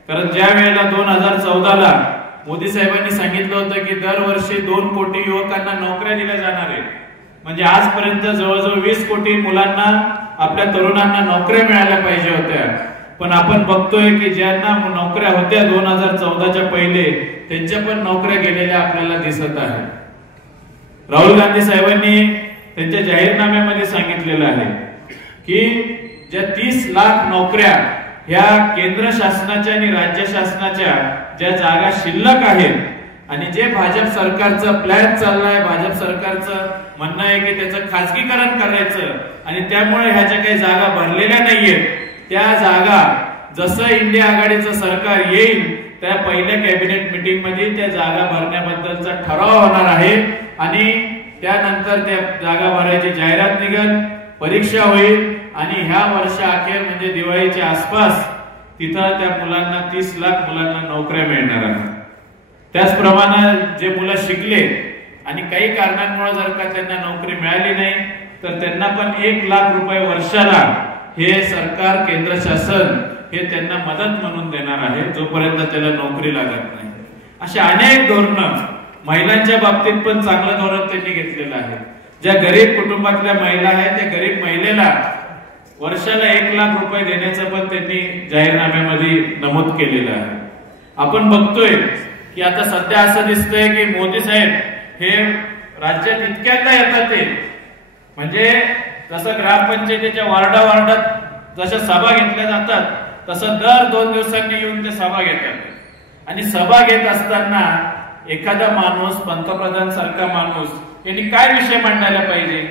कारण ज्या वेळेला 2014ला मोदी साहेबांनी सांगितलं होतं की दरवर्षी 2 कोटी युवकांना नोकऱ्या दिल्या जाणार आहेत, म्हणजे आजपर्यंत जवळजवळ 20 कोटी मुलांना, आपल्या तरुणांना नोकऱ्या मिळायला पाहिजे होत्या. पण आपण बघतोय की ज्यांना नोकऱ्या होत्या 2014च्या पहिले त्यांच्या पण नोकऱ्या गेलेल्या आपल्याला दिसत आहे. राहुल गांधी साहेबांनी त्यांच्या जाहीरनाम्यामध्ये सांगितलेलं आहे की ज्या 30 लाख नोकऱ्या ह्या केंद्र शासनाच्या आणि राज्य शासनाच्या ज्या जागा शिल्लक आहेत आणि जे भाजप सरकारचं प्लॅन चाललाय, भाजप सरकारचं म्हणणं आहे की त्याचं खासगीकरण करायचं आणि त्यामुळे ह्या ज्या काही जागा भरलेल्या नाहीयेत त्या जागा जसं इंडिया आघाडीचं सरकार येईल त्या पहिल्या कॅबिनेट मीटिंग मध्ये त्या जागा भरण्याबद्दलचा ठराव होणार आहे आणि त्यानंतर त्या जागा भरायची जाहिरात निघेल, परीक्षा होईल आणि ह्या वर्षाअखेर म्हणजे दिवाळीच्या आसपास तिथं त्या मुलांना 30 लाख मुलांना नोकऱ्या मिळणार आहेत. त्याचप्रमाणे जे मुलं शिकले आणि काही कारणांमुळे जर का त्यांना नोकरी मिळाली नाही तर त्यांना पण 1 लाख रुपये वर्षाला हे सरकार, केंद्र शासन हे त्यांना मदत म्हणून देणार आहे जोपर्यंत त्याला नोकरी लागत नाही. अशा अनेक धोरणं, महिलांच्या बाबतीत पण चांगलं धोरण त्यांनी घेतलेलं आहे. ज्या गरीब कुटुंबातल्या महिला आहेत त्या गरीब महिलेला वर्षाला 1 लाख रुपये देण्याचं पण त्यांनी जाहीरनाम्यामध्ये नमूद केलेलं आहे. आपण बघतोय की आता सध्या असं दिसतंय की मोदी साहेब हे राज्यात इतक्यांदा येतात ते, म्हणजे जसं ग्रामपंचायतीच्या वार्डात जशा सभा घेतल्या जातात तसं दर 2 दिवसांनी येऊन ते सभा घेतात. आणि सभा घेत असताना एखादा माणूस, पंतप्रधान सारखा माणूस, यांनी काय विषय मांडायला पाहिजे?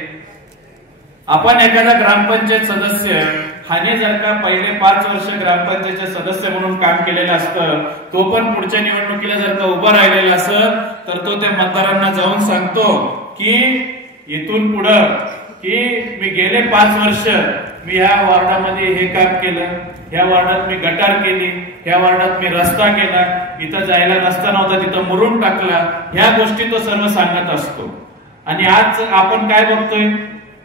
आपण एखादा ग्रामपंचायत सदस्य हाने जर का पहिले 5 वर्ष ग्रामपंचायतचे सदस्य म्हणून काम केलेलं असतं, तो पण पुढच्या निवडणुकीला जर का उभा राहिलेला असेल तर तो त्या मतदारांना जाऊन सांगतो की इथून पुढं की मी गेले 5 वर्ष मी ह्या वार्डामध्ये हे काम केलं, ह्या वार्डात मी गटार केली, ह्या वार्डात मी रस्ता केला, इथं जायला रस्ता नव्हता तिथं मुरुम टाकला, ह्या गोष्टी तो सर्व सांगत असतो. आणि आज आपण काय बघतोय?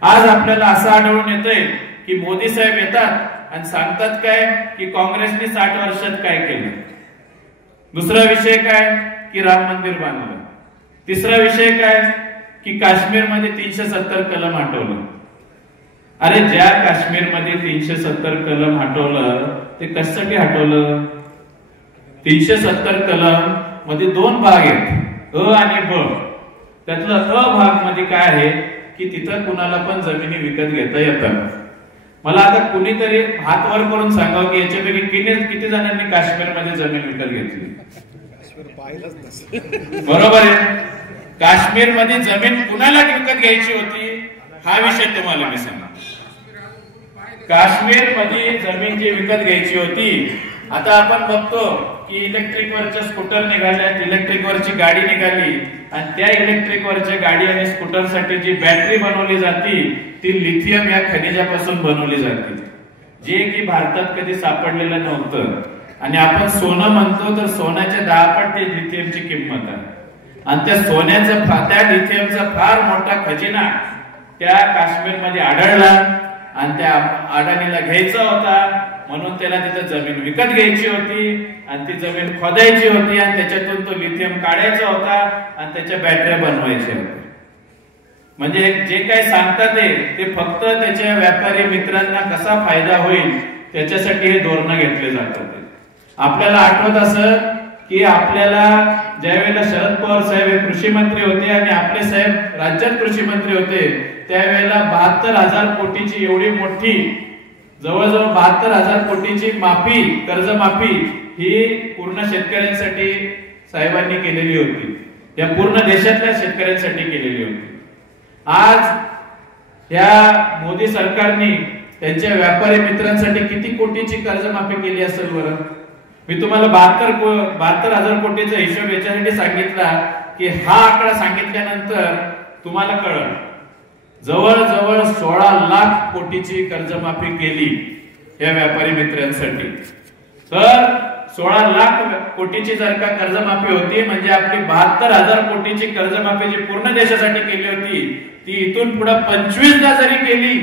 आज आपल्याला असं आढळून येतंय की मोदी साहेब येतात आणि सांगतात काय की काँग्रेसने 60 वर्षात काय केलं. दुसरा विषय काय की राम मंदिर बांधलं. तिसरा विषय काय की काश्मीरमध्ये 370 कलम हटवलं. अरे ज्या काश्मीरमध्ये 370 कलम हटवलं ते कशासाठी हटवलं? 370 कलम मध्ये 2 भाग आहेत, अ आणि ब. त्यातलं अ भाग मध्ये काय आहे की तिथं कुणाला पण जमिनी विकत घेता येतात. मला आता कुणीतरी हात वर करून सांगावं की याच्यापैकी किती जणांनी काश्मीरमध्ये जमीन विकत घेतली? बरोबर आहे. काश्मीरमध्ये जमीन कुणाला विकत घ्यायची होती हा विषय तुम्हाला मी सांगा. काश्मीरमध्ये जमीन जी विकत घ्यायची होती, आता आपण बघतो की इलेक्ट्रिक वरच्या स्कूटर निघाल्यात, इलेक्ट्रिक वरची गाडी निघाली आणि त्या इलेक्ट्रिक वरच्या गाडी आणि स्कूटर साठी जी बॅटरी बनवली जाते ती लिथियम या खनिजापासून बनवली जाते, जे की भारतात कधी सापडलेलं नव्हतं. आणि आपण सोनं म्हणतो तर सोन्याच्या 10 पट ते लिथियमची किंमत आहे. आणि त्या सोन्याचा, त्या लिथियमचा फार मोठा खजिना त्या काश्मीरमध्ये आढळला आणि त्या अडाणीला घ्यायचा होता, म्हणून त्याला तिथं जमीन विकत घ्यायची होती आणि ती जमीन खोदायची होती आणि त्याच्यातून तो लिथियम काढायचा होता आणि त्याच्या बॅटऱ्या बनवायच्या होत्या. म्हणजे जे काही सांगतात ते फक्त त्याच्या व्यापारी मित्रांना कसा फायदा होईल त्याच्यासाठी हे धोरणं घेतले जातात. आपल्याला आठवत असं की आपल्याला ज्यावेळेला शरद पवार साहेब हे कृषी मंत्री होते आणि आपले साहेब राज्यात कृषी मंत्री होते त्यावेळेला 72,000 कोटीची एवढी मोठी, जवळजवळ 72,000 कोटीची माफी, कर्जमाफी ही पूर्ण शेतकऱ्यांसाठी साहेबांनी केलेली होती. या पूर्ण देशातल्या शेतकऱ्यांसाठी केलेली होती. आज या मोदी सरकारने त्यांच्या व्यापारी मित्रांसाठी किती कोटीची कर्जमाफी केली असेल बरं? मी तुम्हाला 72,000 कोटीचा हिशोब याच्यासाठी सांगितला की हा आकडा सांगितल्यानंतर तुम्हाला कळलं जवळजवळ 16 लाख कोटीची कर्जमाफी केली या व्यापारी मित्रांसाठी. तर 16 लाख कोटीची जर का कर्जमाफी होती म्हणजे आपली 72,000 कोटीची कर्जमाफी जी पूर्ण देशासाठी केली होती ती इथून पुढे 25दा जरी केली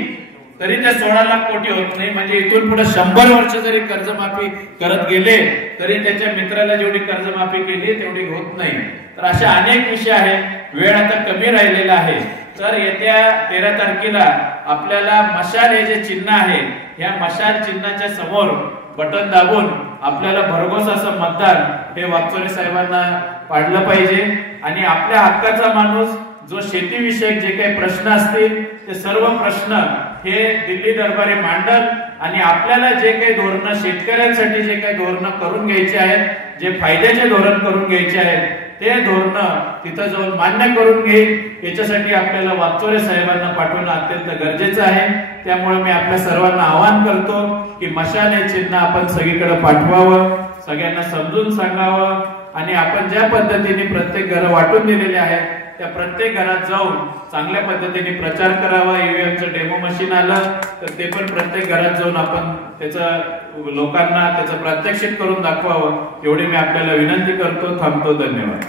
तरी त्या 16 लाख कोटी होत नाही. म्हणजे इथून पुढे 100 वर्ष जरी कर्जमाफी करत गेले तरी त्याच्या मित्राला जेवढी कर्जमाफी केली तेवढी होत नाही. तर अशा अनेक विषय आहेत. वेळ आता कमी राहिलेला आहे. तर येत्या 13 तारखेला आपल्याला मशाल हे जे चिन्ह आहे या मशाल चिन्हाच्या समोर बटन दाबून आपल्याला भरघोस असं मतदान हे वाकचौरे साहेबांना पाडलं पाहिजे. आणि आपल्या हक्काचा माणूस जो शेतीविषयक जे काही प्रश्न असतील ते सर्व प्रश्न हे दिल्ली दरबारी मांडल आणि आपल्याला जे काही धोरणं शेतकऱ्यांसाठी जे काही धोरणं करून घ्यायचे आहेत, जे फायद्याचे धोरण करून घ्यायचे आहेत ते धोरणं तिथं जाऊन मान्य करून घेईल. याच्यासाठी आपल्याला वाकचौरे साहेबांना पाठवणं अत्यंत गरजेचं आहे. त्यामुळे मी आपल्या सर्वांना आवाहन करतो की मशाल हे चिन्ह आपण सगळीकडे पाठवावं, सगळ्यांना समजून सांगावं आणि आपण ज्या पद्धतीने प्रत्येक घर वाटून दिलेले आहेत त्या प्रत्येक घरात जाऊन चांगल्या पद्धतीने प्रचार करावा. ईव्हीएमचं डेमो मशीन आलं तर ते पण प्रत्येक घरात जाऊन आपण त्याचं लोकांना त्याचं प्रात्यक्षिक करून दाखवावं एवढी मी आपल्याला विनंती करतो. थांबतो. धन्यवाद.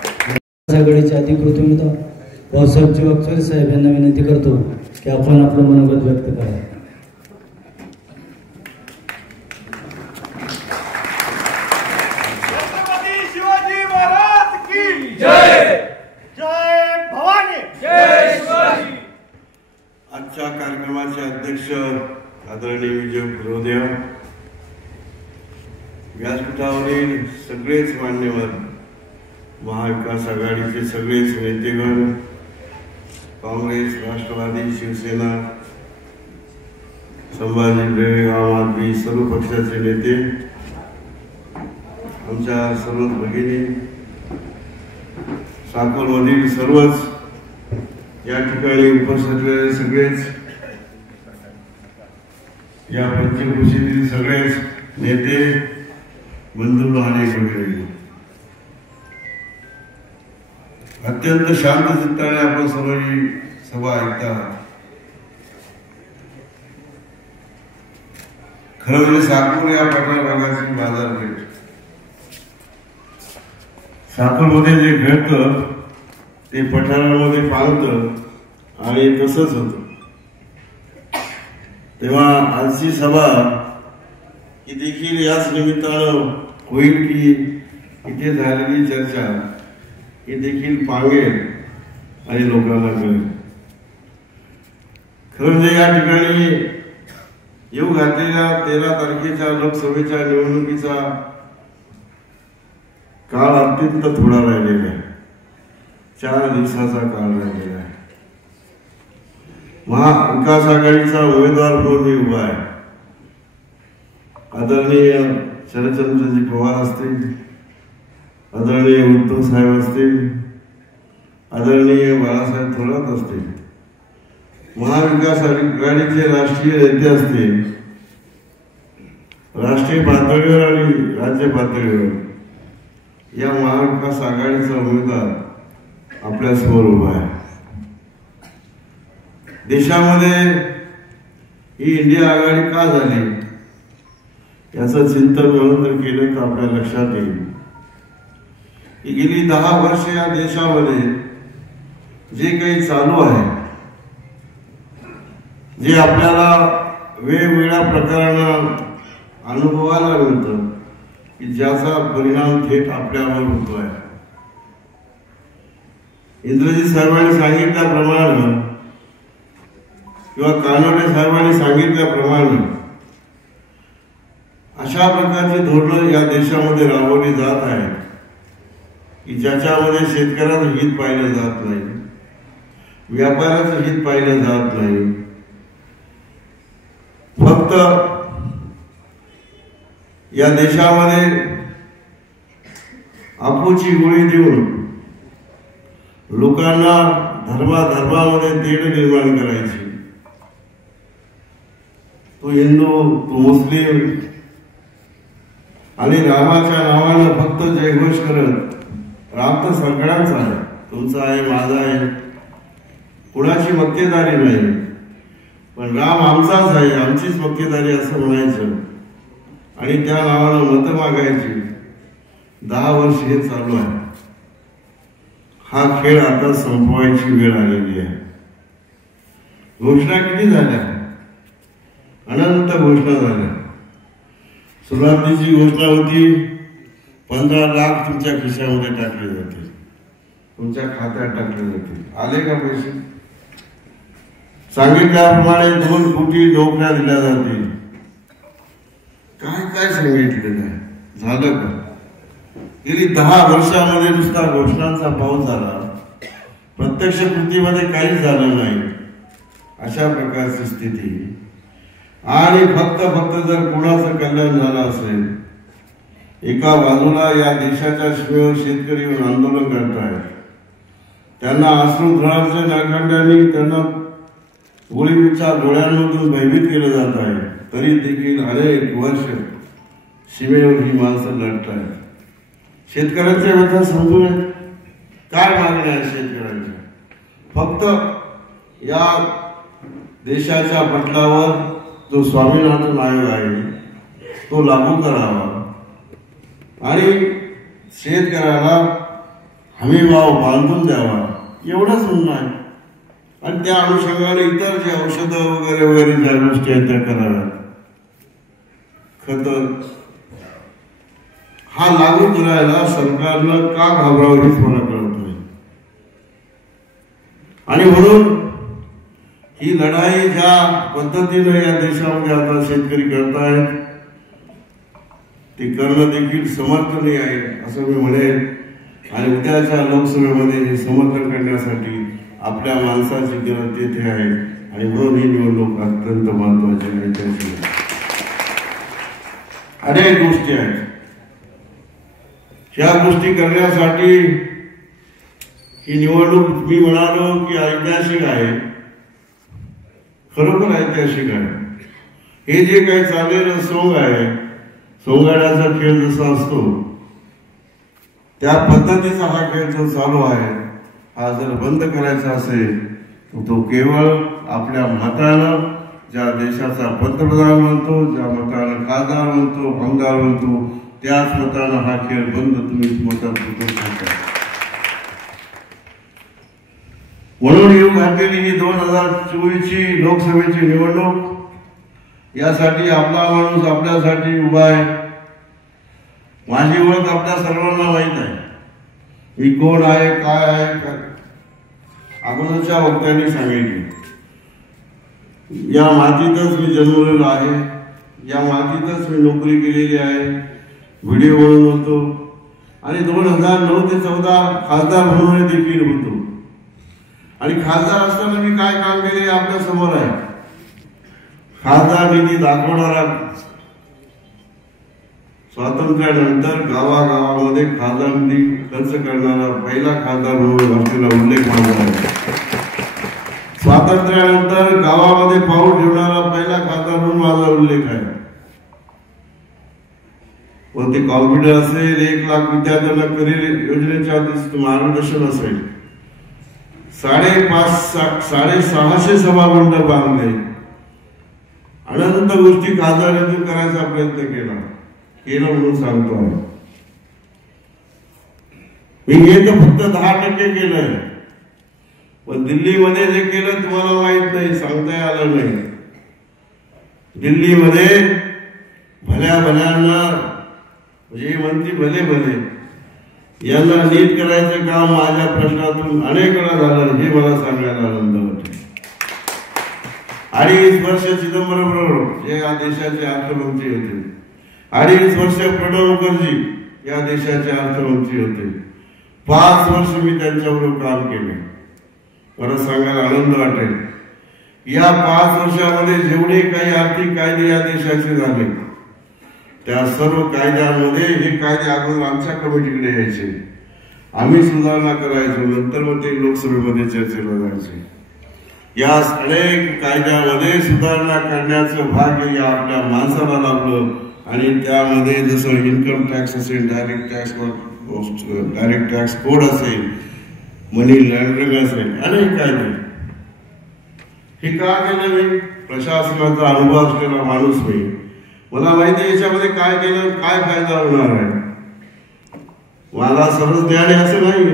आघाडीचे अधिकृत उमेदवार भाऊसाहेब वाकचौरे साहेब यांना विनंती करतो की आपण आपलं मनोगत व्यक्त करा. आदरणीय विजय फिरोदिया, व्यासपीठावरील सगळेच मान्यवर, महाविकास आघाडीचे सगळेच नेतेगण, काँग्रेस, राष्ट्रवादी, शिवसेना, संभाजी ब्रिगेड, आम आदमी, सर्व पक्षाचे नेते, आमच्या सर्व भगिनी, साकोरमधील सर्वच या ठिकाणी उपस्थित सगळेच, या पंचक्रोशीतील सगळेच नेते, बंधू आणि वगैरे, अत्यंत शांत चित्ताने आपण सर्व ही सभा ऐकता. खरं म्हणजे साकूर या पठार भागाची बाजारपेठ, साकूरमध्ये जे घडतं ते पठारामध्ये पावतं आणि तसंच होतं. तेव्हा आजची सभा ही देखील याच निमित्तानं होईल की इथे झालेली चर्चा ही देखील पांगेल आणि लोकांना कळेल. खरं म्हणजे या ठिकाणी येऊ घातलेल्या 13 तारखेच्या लोकसभेच्या निवडणुकीचा काळ अत्यंत थोडा राहिलेला आहे. 4 दिवसाचा काळ राहिलेला आहे. महाविकास आघाडीचा उमेदवार म्हणून मी उभा आहे. आदरणीय शरदचंद्रजी पवार असतील, आदरणीय उद्धव साहेब असतील, आदरणीय बाळासाहेब थोरात असतील, महाविकास आघाडीचे राष्ट्रीय नेते असतील, राष्ट्रीय पातळीवर आणि राज्य पातळीवर या महाविकास आघाडीचा उमेदवार आपल्या समोर उभा आहे. देशामध्ये ही इंडिया आघाडी का झाली याचं चिंतन म्हणून जर केलं तर आपल्या लक्षात येईल की गेली 10 वर्ष या देशामध्ये जे काही चालू आहे, जे आपल्याला वेगवेगळ्या प्रकारानं अनुभवायला मिळतं की ज्याचा परिणाम थेट आपल्यावर होतो आहे. इंद्रजीत साहेबांनी सांगितल्याप्रमाणे किंवा कानोडे साहेबांनी सांगितल्याप्रमाणे अशा प्रकारची धोरणं या देशामध्ये राबवली जात आहेत की ज्याच्यामध्ये शेतकऱ्याचं हित पाहिलं जात नाही, व्यापाऱ्याचं हित पाहिलं जात नाही. फक्त या देशामध्ये आपूची गोळी देऊन लोकांना धर्मामध्ये तेढ निर्माण करायची. तो हिंदू, तो मुस्लिम आणि रामाच्या नावानं फक्त जयघोष करत, राम तर सगळ्यांचा आहे, तुमचा आहे, माझा आहे, कुणाची मक्तेदारी नाही, पण राम आमचाच आहे, आमचीच मक्तेदारी असं म्हणायचं आणि त्या नावानं मतं मागायची. 10 वर्ष हे चालू आहे. हा खेळ आता संपवायची वेळ आलेली आहे. घोषणा किती झाल्या? अनंत घोषणा झाल्या. सुरुवातीची घोषणा होती 15 लाख तुमच्या खिशामध्ये टाकले जातील, तुमच्या खात्यात टाकले जातील. आले का पैसे? सांगितल्याप्रमाणे 2 कोटी नोकऱ्या दिल्या जातील. काय काय सांगितलेलं आहे? झालं का? गेली 10 वर्षामध्ये नुसता घोषणांचा पाऊस झाला, प्रत्यक्ष कृतीमध्ये काहीच झालं नाही. अशा प्रकारची स्थिती. आणि फक्त जर कुणाचं कल्याण झालं असेल, एका बाजूला या देशाच्या शिवेवर शेतकरी आंदोलन करतायत, त्यांना अश्रुधुराच्या नाकांड्यांनी त्यांना गोळीच्या डोळ्यांमधून भयभीत केलं जात आहे, तरी देखील अनेक वर्ष सीमेवर ही माणसं लढत आहेत. शेतकऱ्यांच्या व्यथा समजून काय मागण्या आहे शेतकऱ्यांच्या? फक्त या देशाच्या पटलावर जो स्वामीनाथन आयोग आहे तो लागू करावा आणि शेतकऱ्याला हमीभाव बांधून द्यावा, एवढंच म्हणणं आहे. आणि त्या अनुषंगाने इतर जे औषधं वगैरे ज्या गोष्टी आहेत त्या कराव्यात. खत हा लागू करायला सरकारनं का घाबरावं हेच मला कळत नाही. आणि म्हणून ही लढाई ज्या पद्धतीने या देशामध्ये आता शेतकरी करतायत ते करणं देखील समर्थनीय आहे असं मी म्हणेन. आणि उद्याच्या लोकसभेमध्ये हे समर्थन करण्यासाठी आपल्या माणसाची गरज तेथे आहे आणि म्हणून ही निवडणूक अत्यंत महत्वाची आहे. त्याची अनेक गोष्टी आहेत. ह्या गोष्टी करण्यासाठी ही निवडणूक मी म्हणालो की ऐतिहासिक आहे, खरोखर ऐतिहासिक आहे. हे जे काही चाललेलं सोंग आहे, सोंगाड्याचा खेळ जसा असतो त्या पद्धतीचा हा खेळ जो चालू आहे, हा जर बंद करायचा असेल तर तो केवळ आपल्या मतानं, ज्या देशाचा पंतप्रधान म्हणतो, ज्या मतानं खासदार म्हणतो, आमदार म्हणतो, त्याच मतानं हा खेळ बंद तुम्ही मतात करू शकता. म्हणून येऊ घातलेली ही 2024ची लोकसभेची निवडणूक, यासाठी आपला माणूस आपल्यासाठी उभा आहे. माझी ओळख आपल्या सर्वांना माहीत आहे. मी कोण आहे, काय आहे, अगोदरच्या वक्त्यांनी सांगितले. या मातीतच मी जन्मलेलो आहे, या मातीतच मी नोकरी केलेली आहे, व्हिडिओ म्हणून होतो आणि 2009 ते 14 खासदार म्हणून देखील होतो. आणि खासदार असताना मी काय काम केले आपल्या समोर आहे. खासदार निधी दाखवणारा, स्वातंत्र्यानंतर गावागावामध्ये खासदार निधी खर्च करणारा पहिला खासदार म्हणून असलेला उल्लेख माझा आहे. स्वातंत्र्यानंतर गावामध्ये पाऊल ठेवणारा पहिला खासदार म्हणून माझा उल्लेख आहे. व ते कॉम्प्युटर असेल, 1 लाख विद्यार्थ्यांना करेल योजनेच्या मार्गदर्शन असेल, 650 सभामंडप बांधले, अनंत गोष्टी खासदारीतून करायचा प्रयत्न केला म्हणून सांगतो आहे. मी हे तर फक्त 10% केलंय, पण दिल्लीमध्ये जे केलं तुम्हाला माहित नाही, सांगता आलं नाही. दिल्लीमध्ये भल्या भल्यांना म्हणजे मंत्री भले यांना नीट करायचं काम माझ्या प्रश्नातून अनेक वेळा झालं, हे मला सांगायला आनंद वाटतो. 2.5 वर्ष चिदंबरम बरोबर जे या देशाचे अर्थमंत्री होते, 2.5 वर्ष प्रणव मुखर्जी या देशाचे अर्थमंत्री होते, 5 वर्ष मी त्यांच्याबरोबर काम केले. मला सांगायला आनंद वाटेल, या 5 वर्षामध्ये जेवढे काही आर्थिक कायदे या देशाचे झाले, त्या सर्व कायद्यांमध्ये हे कायदे अगोदर आमच्या कमिटीकडे यायचे, आम्ही सुधारणा करायचो, नंतर मग ते लोकसभेमध्ये चर्चेला जायचे. या अनेक कायद्यामध्ये सुधारणा करण्याचं भाग्य या आपल्या माणसाला लाभलं. आणि त्यामध्ये जसं इन्कम टॅक्स असेल, डायरेक्ट टॅक्स कोड असेल, मनी लॉन्ड्रिंग असेल, अनेक कायदे. हे का केलं मी? प्रशासनाचा अनुभव असलेला माणूस मी, मला माहिती आहे याच्यामध्ये काय केलं, काय फायदा होणार आहे. मला सर्व ज्ञान आहे असं नाही,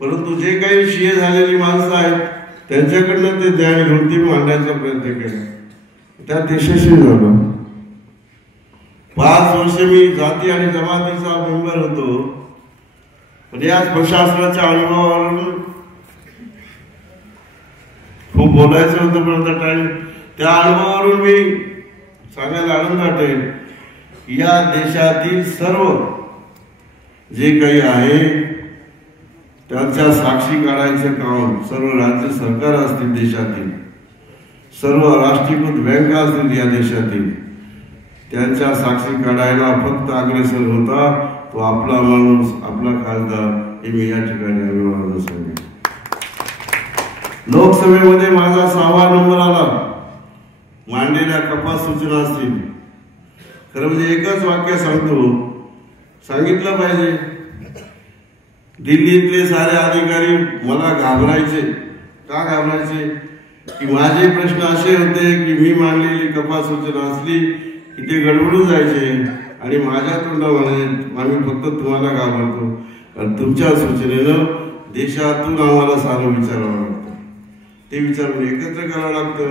परंतु जे काही शिये झालेली माणसं आहेत त्यांच्याकडनं ते ज्ञान घेऊन ती मांडण्याचा प्रयत्न केला. त्या देशाशी झालो. 5 वर्ष मी जाती आणि जमातीचा मेंबर होतो, पण याच प्रशासनाच्या अनुभवावरून खूप बोलायचं होतं, पण टाइम त्या अनुभवावरून मी सांगायला आनंद वाटेल. या देशातील सर्व जे काही आहे त्यांच्या साक्षी काढायचं काम सर्व राज्य सरकार असतील, देशातील सर्व राष्ट्रीयकृत बँका असतील या देशातील, त्यांच्या साक्षी काढायला फक्त अग्रेसर होता तो आपला माणूस, आपला खासदार. हे मी या ठिकाणी अभिमानानं सांगेन. लोकसभेमध्ये माझा 6वा नंबर आला. मांडलेल्या कपात सूचना असतील, खरं म्हणजे एकच वाक्य सांगतो, सांगितलं पाहिजे. दिल्लीतले सारे अधिकारी मला घाबरायचे. का घाबरायचे? की माझे प्रश्न असे होते की मी मांडलेली कपात सूचना असली की ते गडबडून जायचे आणि माझ्या तोंडामध्ये आम्ही फक्त तुम्हाला घाबरतो, कारण तुमच्या सूचनेनं देशातून आम्हाला सारं विचारावं लागतं. ते विचारून एकत्र करावं लागतं,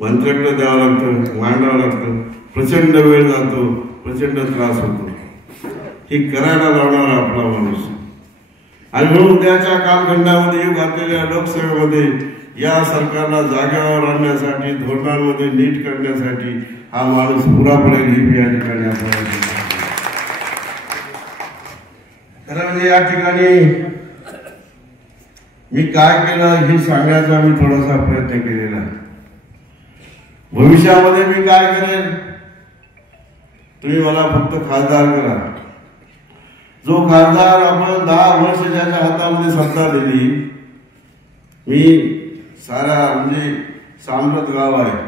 मंत्र्याकडे द्यावं लागतं, मांडावं लागतं, प्रचंड वेळ जातो, प्रचंड त्रास होतो. हे करायला लावणारा आपला माणूस. आणि म्हणून उद्याच्या कालखंडामध्ये घातलेल्या लोकसभेमध्ये या सरकारला जागेवर आणण्यासाठी, धोरणांमध्ये नीट करण्यासाठी हा माणूस पुरा पडेल ही या ठिकाणी आपल्याला खरं म्हणजे या ठिकाणी मी काय केलं हे सांगण्याचा मी थोडासा प्रयत्न केलेला आहे. भविष्यामध्ये मी काय करेन, तुम्ही मला फक्त खासदार करा. जो खासदार आपण 10 वर्ष ज्याच्या हातामध्ये सत्ता दिली, मी सारा म्हणजे सामरत गाव आहे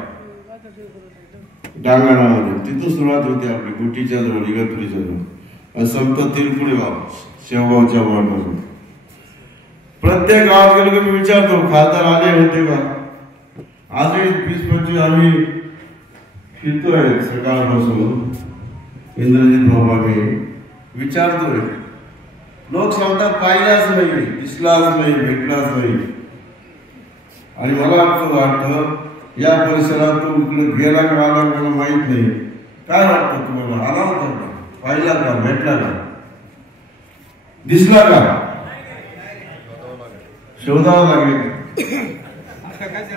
डांगणामध्ये, तिथून सुरुवात होते आपली गुटीच्या जवळ, इगतपुरीच्या जवळ, संत तिरपुडे गाव शेवगावच्या वार्डापासून. प्रत्येक गावात गेलो की मी विचारतो खासदार आले होते का. आजही 20-25 आम्ही फिरतोय सकाळपासून इंद्रजित बाबा मी विचारतोय. लोक सांगतात पाहिलाच नाही, दिसलाच नाही, भेटलाच नाही. आणि मला वाटतं या परिसरात तो इकडे गेला का आला मला माहित नाही. काय वाटतं तुम्हाला, आला होता का, पाहिला का, भेटला का, दिसला का, शोधावं लागेल.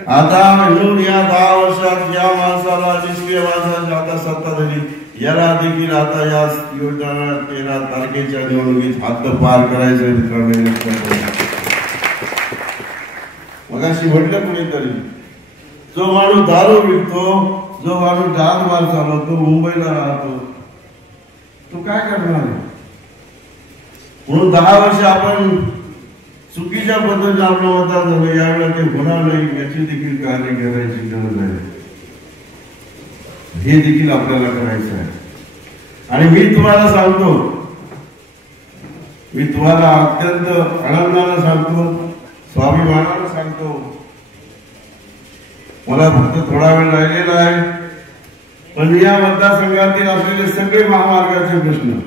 आता म्हणून या 10 वर्षात या माणसाला, निष्क्रिय माणसाची आता सत्ता झाली, याला देखील आता या योजना 13 तारखेच्या निवडणुकीत हद्दपार करायचं मित्रांनो. मगाशी म्हटलं कुणीतरी, जो माणूस दारू विकतो, जो माणूस डाग मार चालवतो, मुंबईला राहतो, तो काय करणार. म्हणून 10 वर्ष आपण चुकीच्या पद्धतीने आपलं मतदान झालं, यावेळेला ते होणार नाही याची देखील काळजी करायची गरज आहे. हे देखील आपल्याला करायचं आहे. आणि मी तुम्हाला सांगतो, मी तुम्हाला अत्यंत आनंदाने सांगतो, स्वाभिमानाने सांगतो, मला फक्त थोडा वेळ राहिलेला आहे, पण या मतदारसंघातील असलेले सगळे महामार्गाचे प्रश्न,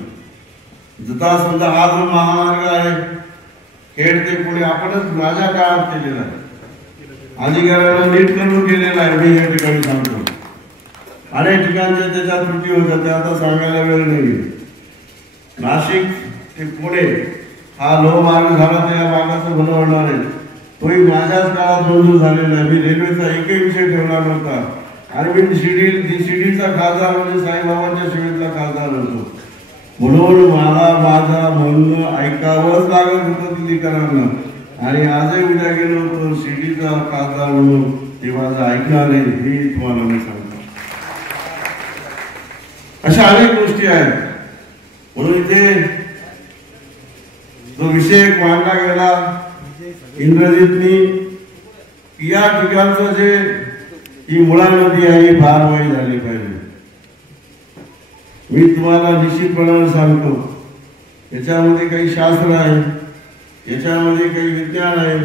जसा समजा हा जो महामार्ग आहे खेड ते पुणे आपणच माझ्या काळात केलेला आहे, अधिकाऱ्यांना नीट करून केलेला आहे. मी या ठिकाणी सांगतो, अनेक ठिकाणच्या त्याच्या त्रुटी होत्या, त्या आता सांगायला वेळ नाही. नाशिक ते पुणे हा लोहमार्ग झाला, तर या मार्गाचं भलं होणार आहे. तोही माझ्याच काळात मंजूर झालेला आहे. मी रेल्वेचा एकही विषय ठेवला नव्हता. आणि मी शिर्डीचा खासदार म्हणजे साईबाबांच्या शिर्डीतला खासदार होतो. म्हणून मला माझं म्हणणं ऐकावंच लागत होतं दिल्लीकरांना. आणि आजही उद्या गेलो होतो शिर्डीचा खासदार म्हणून, ते माझं ऐकणार नाही हे तुम्हाला मी सांगतो. अशा अनेक गोष्टी आहेत. म्हणून इथे जो विषय मांडला गेला इंद्रजितनी, या ठिकाणचं जे ही मुळा नदी आहे ही फार वाईट झाली पाहिजे. मी तुम्हाला निश्चितपणाने सांगतो, याच्यामध्ये काही शास्त्र आहे, याच्यामध्ये काही विज्ञान आहे,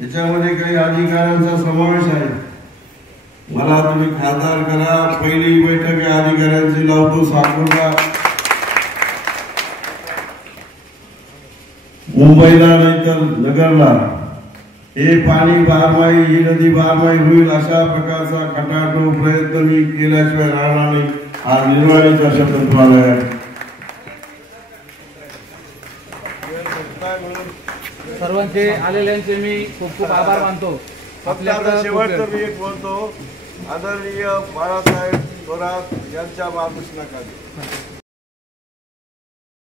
याच्यामध्ये काही अधिकाऱ्यांचा समावेश आहे. मला तुम्ही खासदार करा, पहिली बैठक या अधिकाऱ्यांची लावतो साकूरला, मुंबईला नाही तर नगरला. हे पाणी बारमाही, ही नदी बारमाही होईल अशा प्रकारचा खटाटोप प्रयत्न मी केल्याशिवाय राहणार नाही. हा निर्वाणीचा शब्द तुम्हाला आहे. सर्वांचे आलेल्यांचे मी खूप खूप आभार मानतो. आपल्याकडे शेवटचं मी एक बोलतो, आदरणीय बाळासाहेब थोरात यांच्या मार्गदर्शनाखाली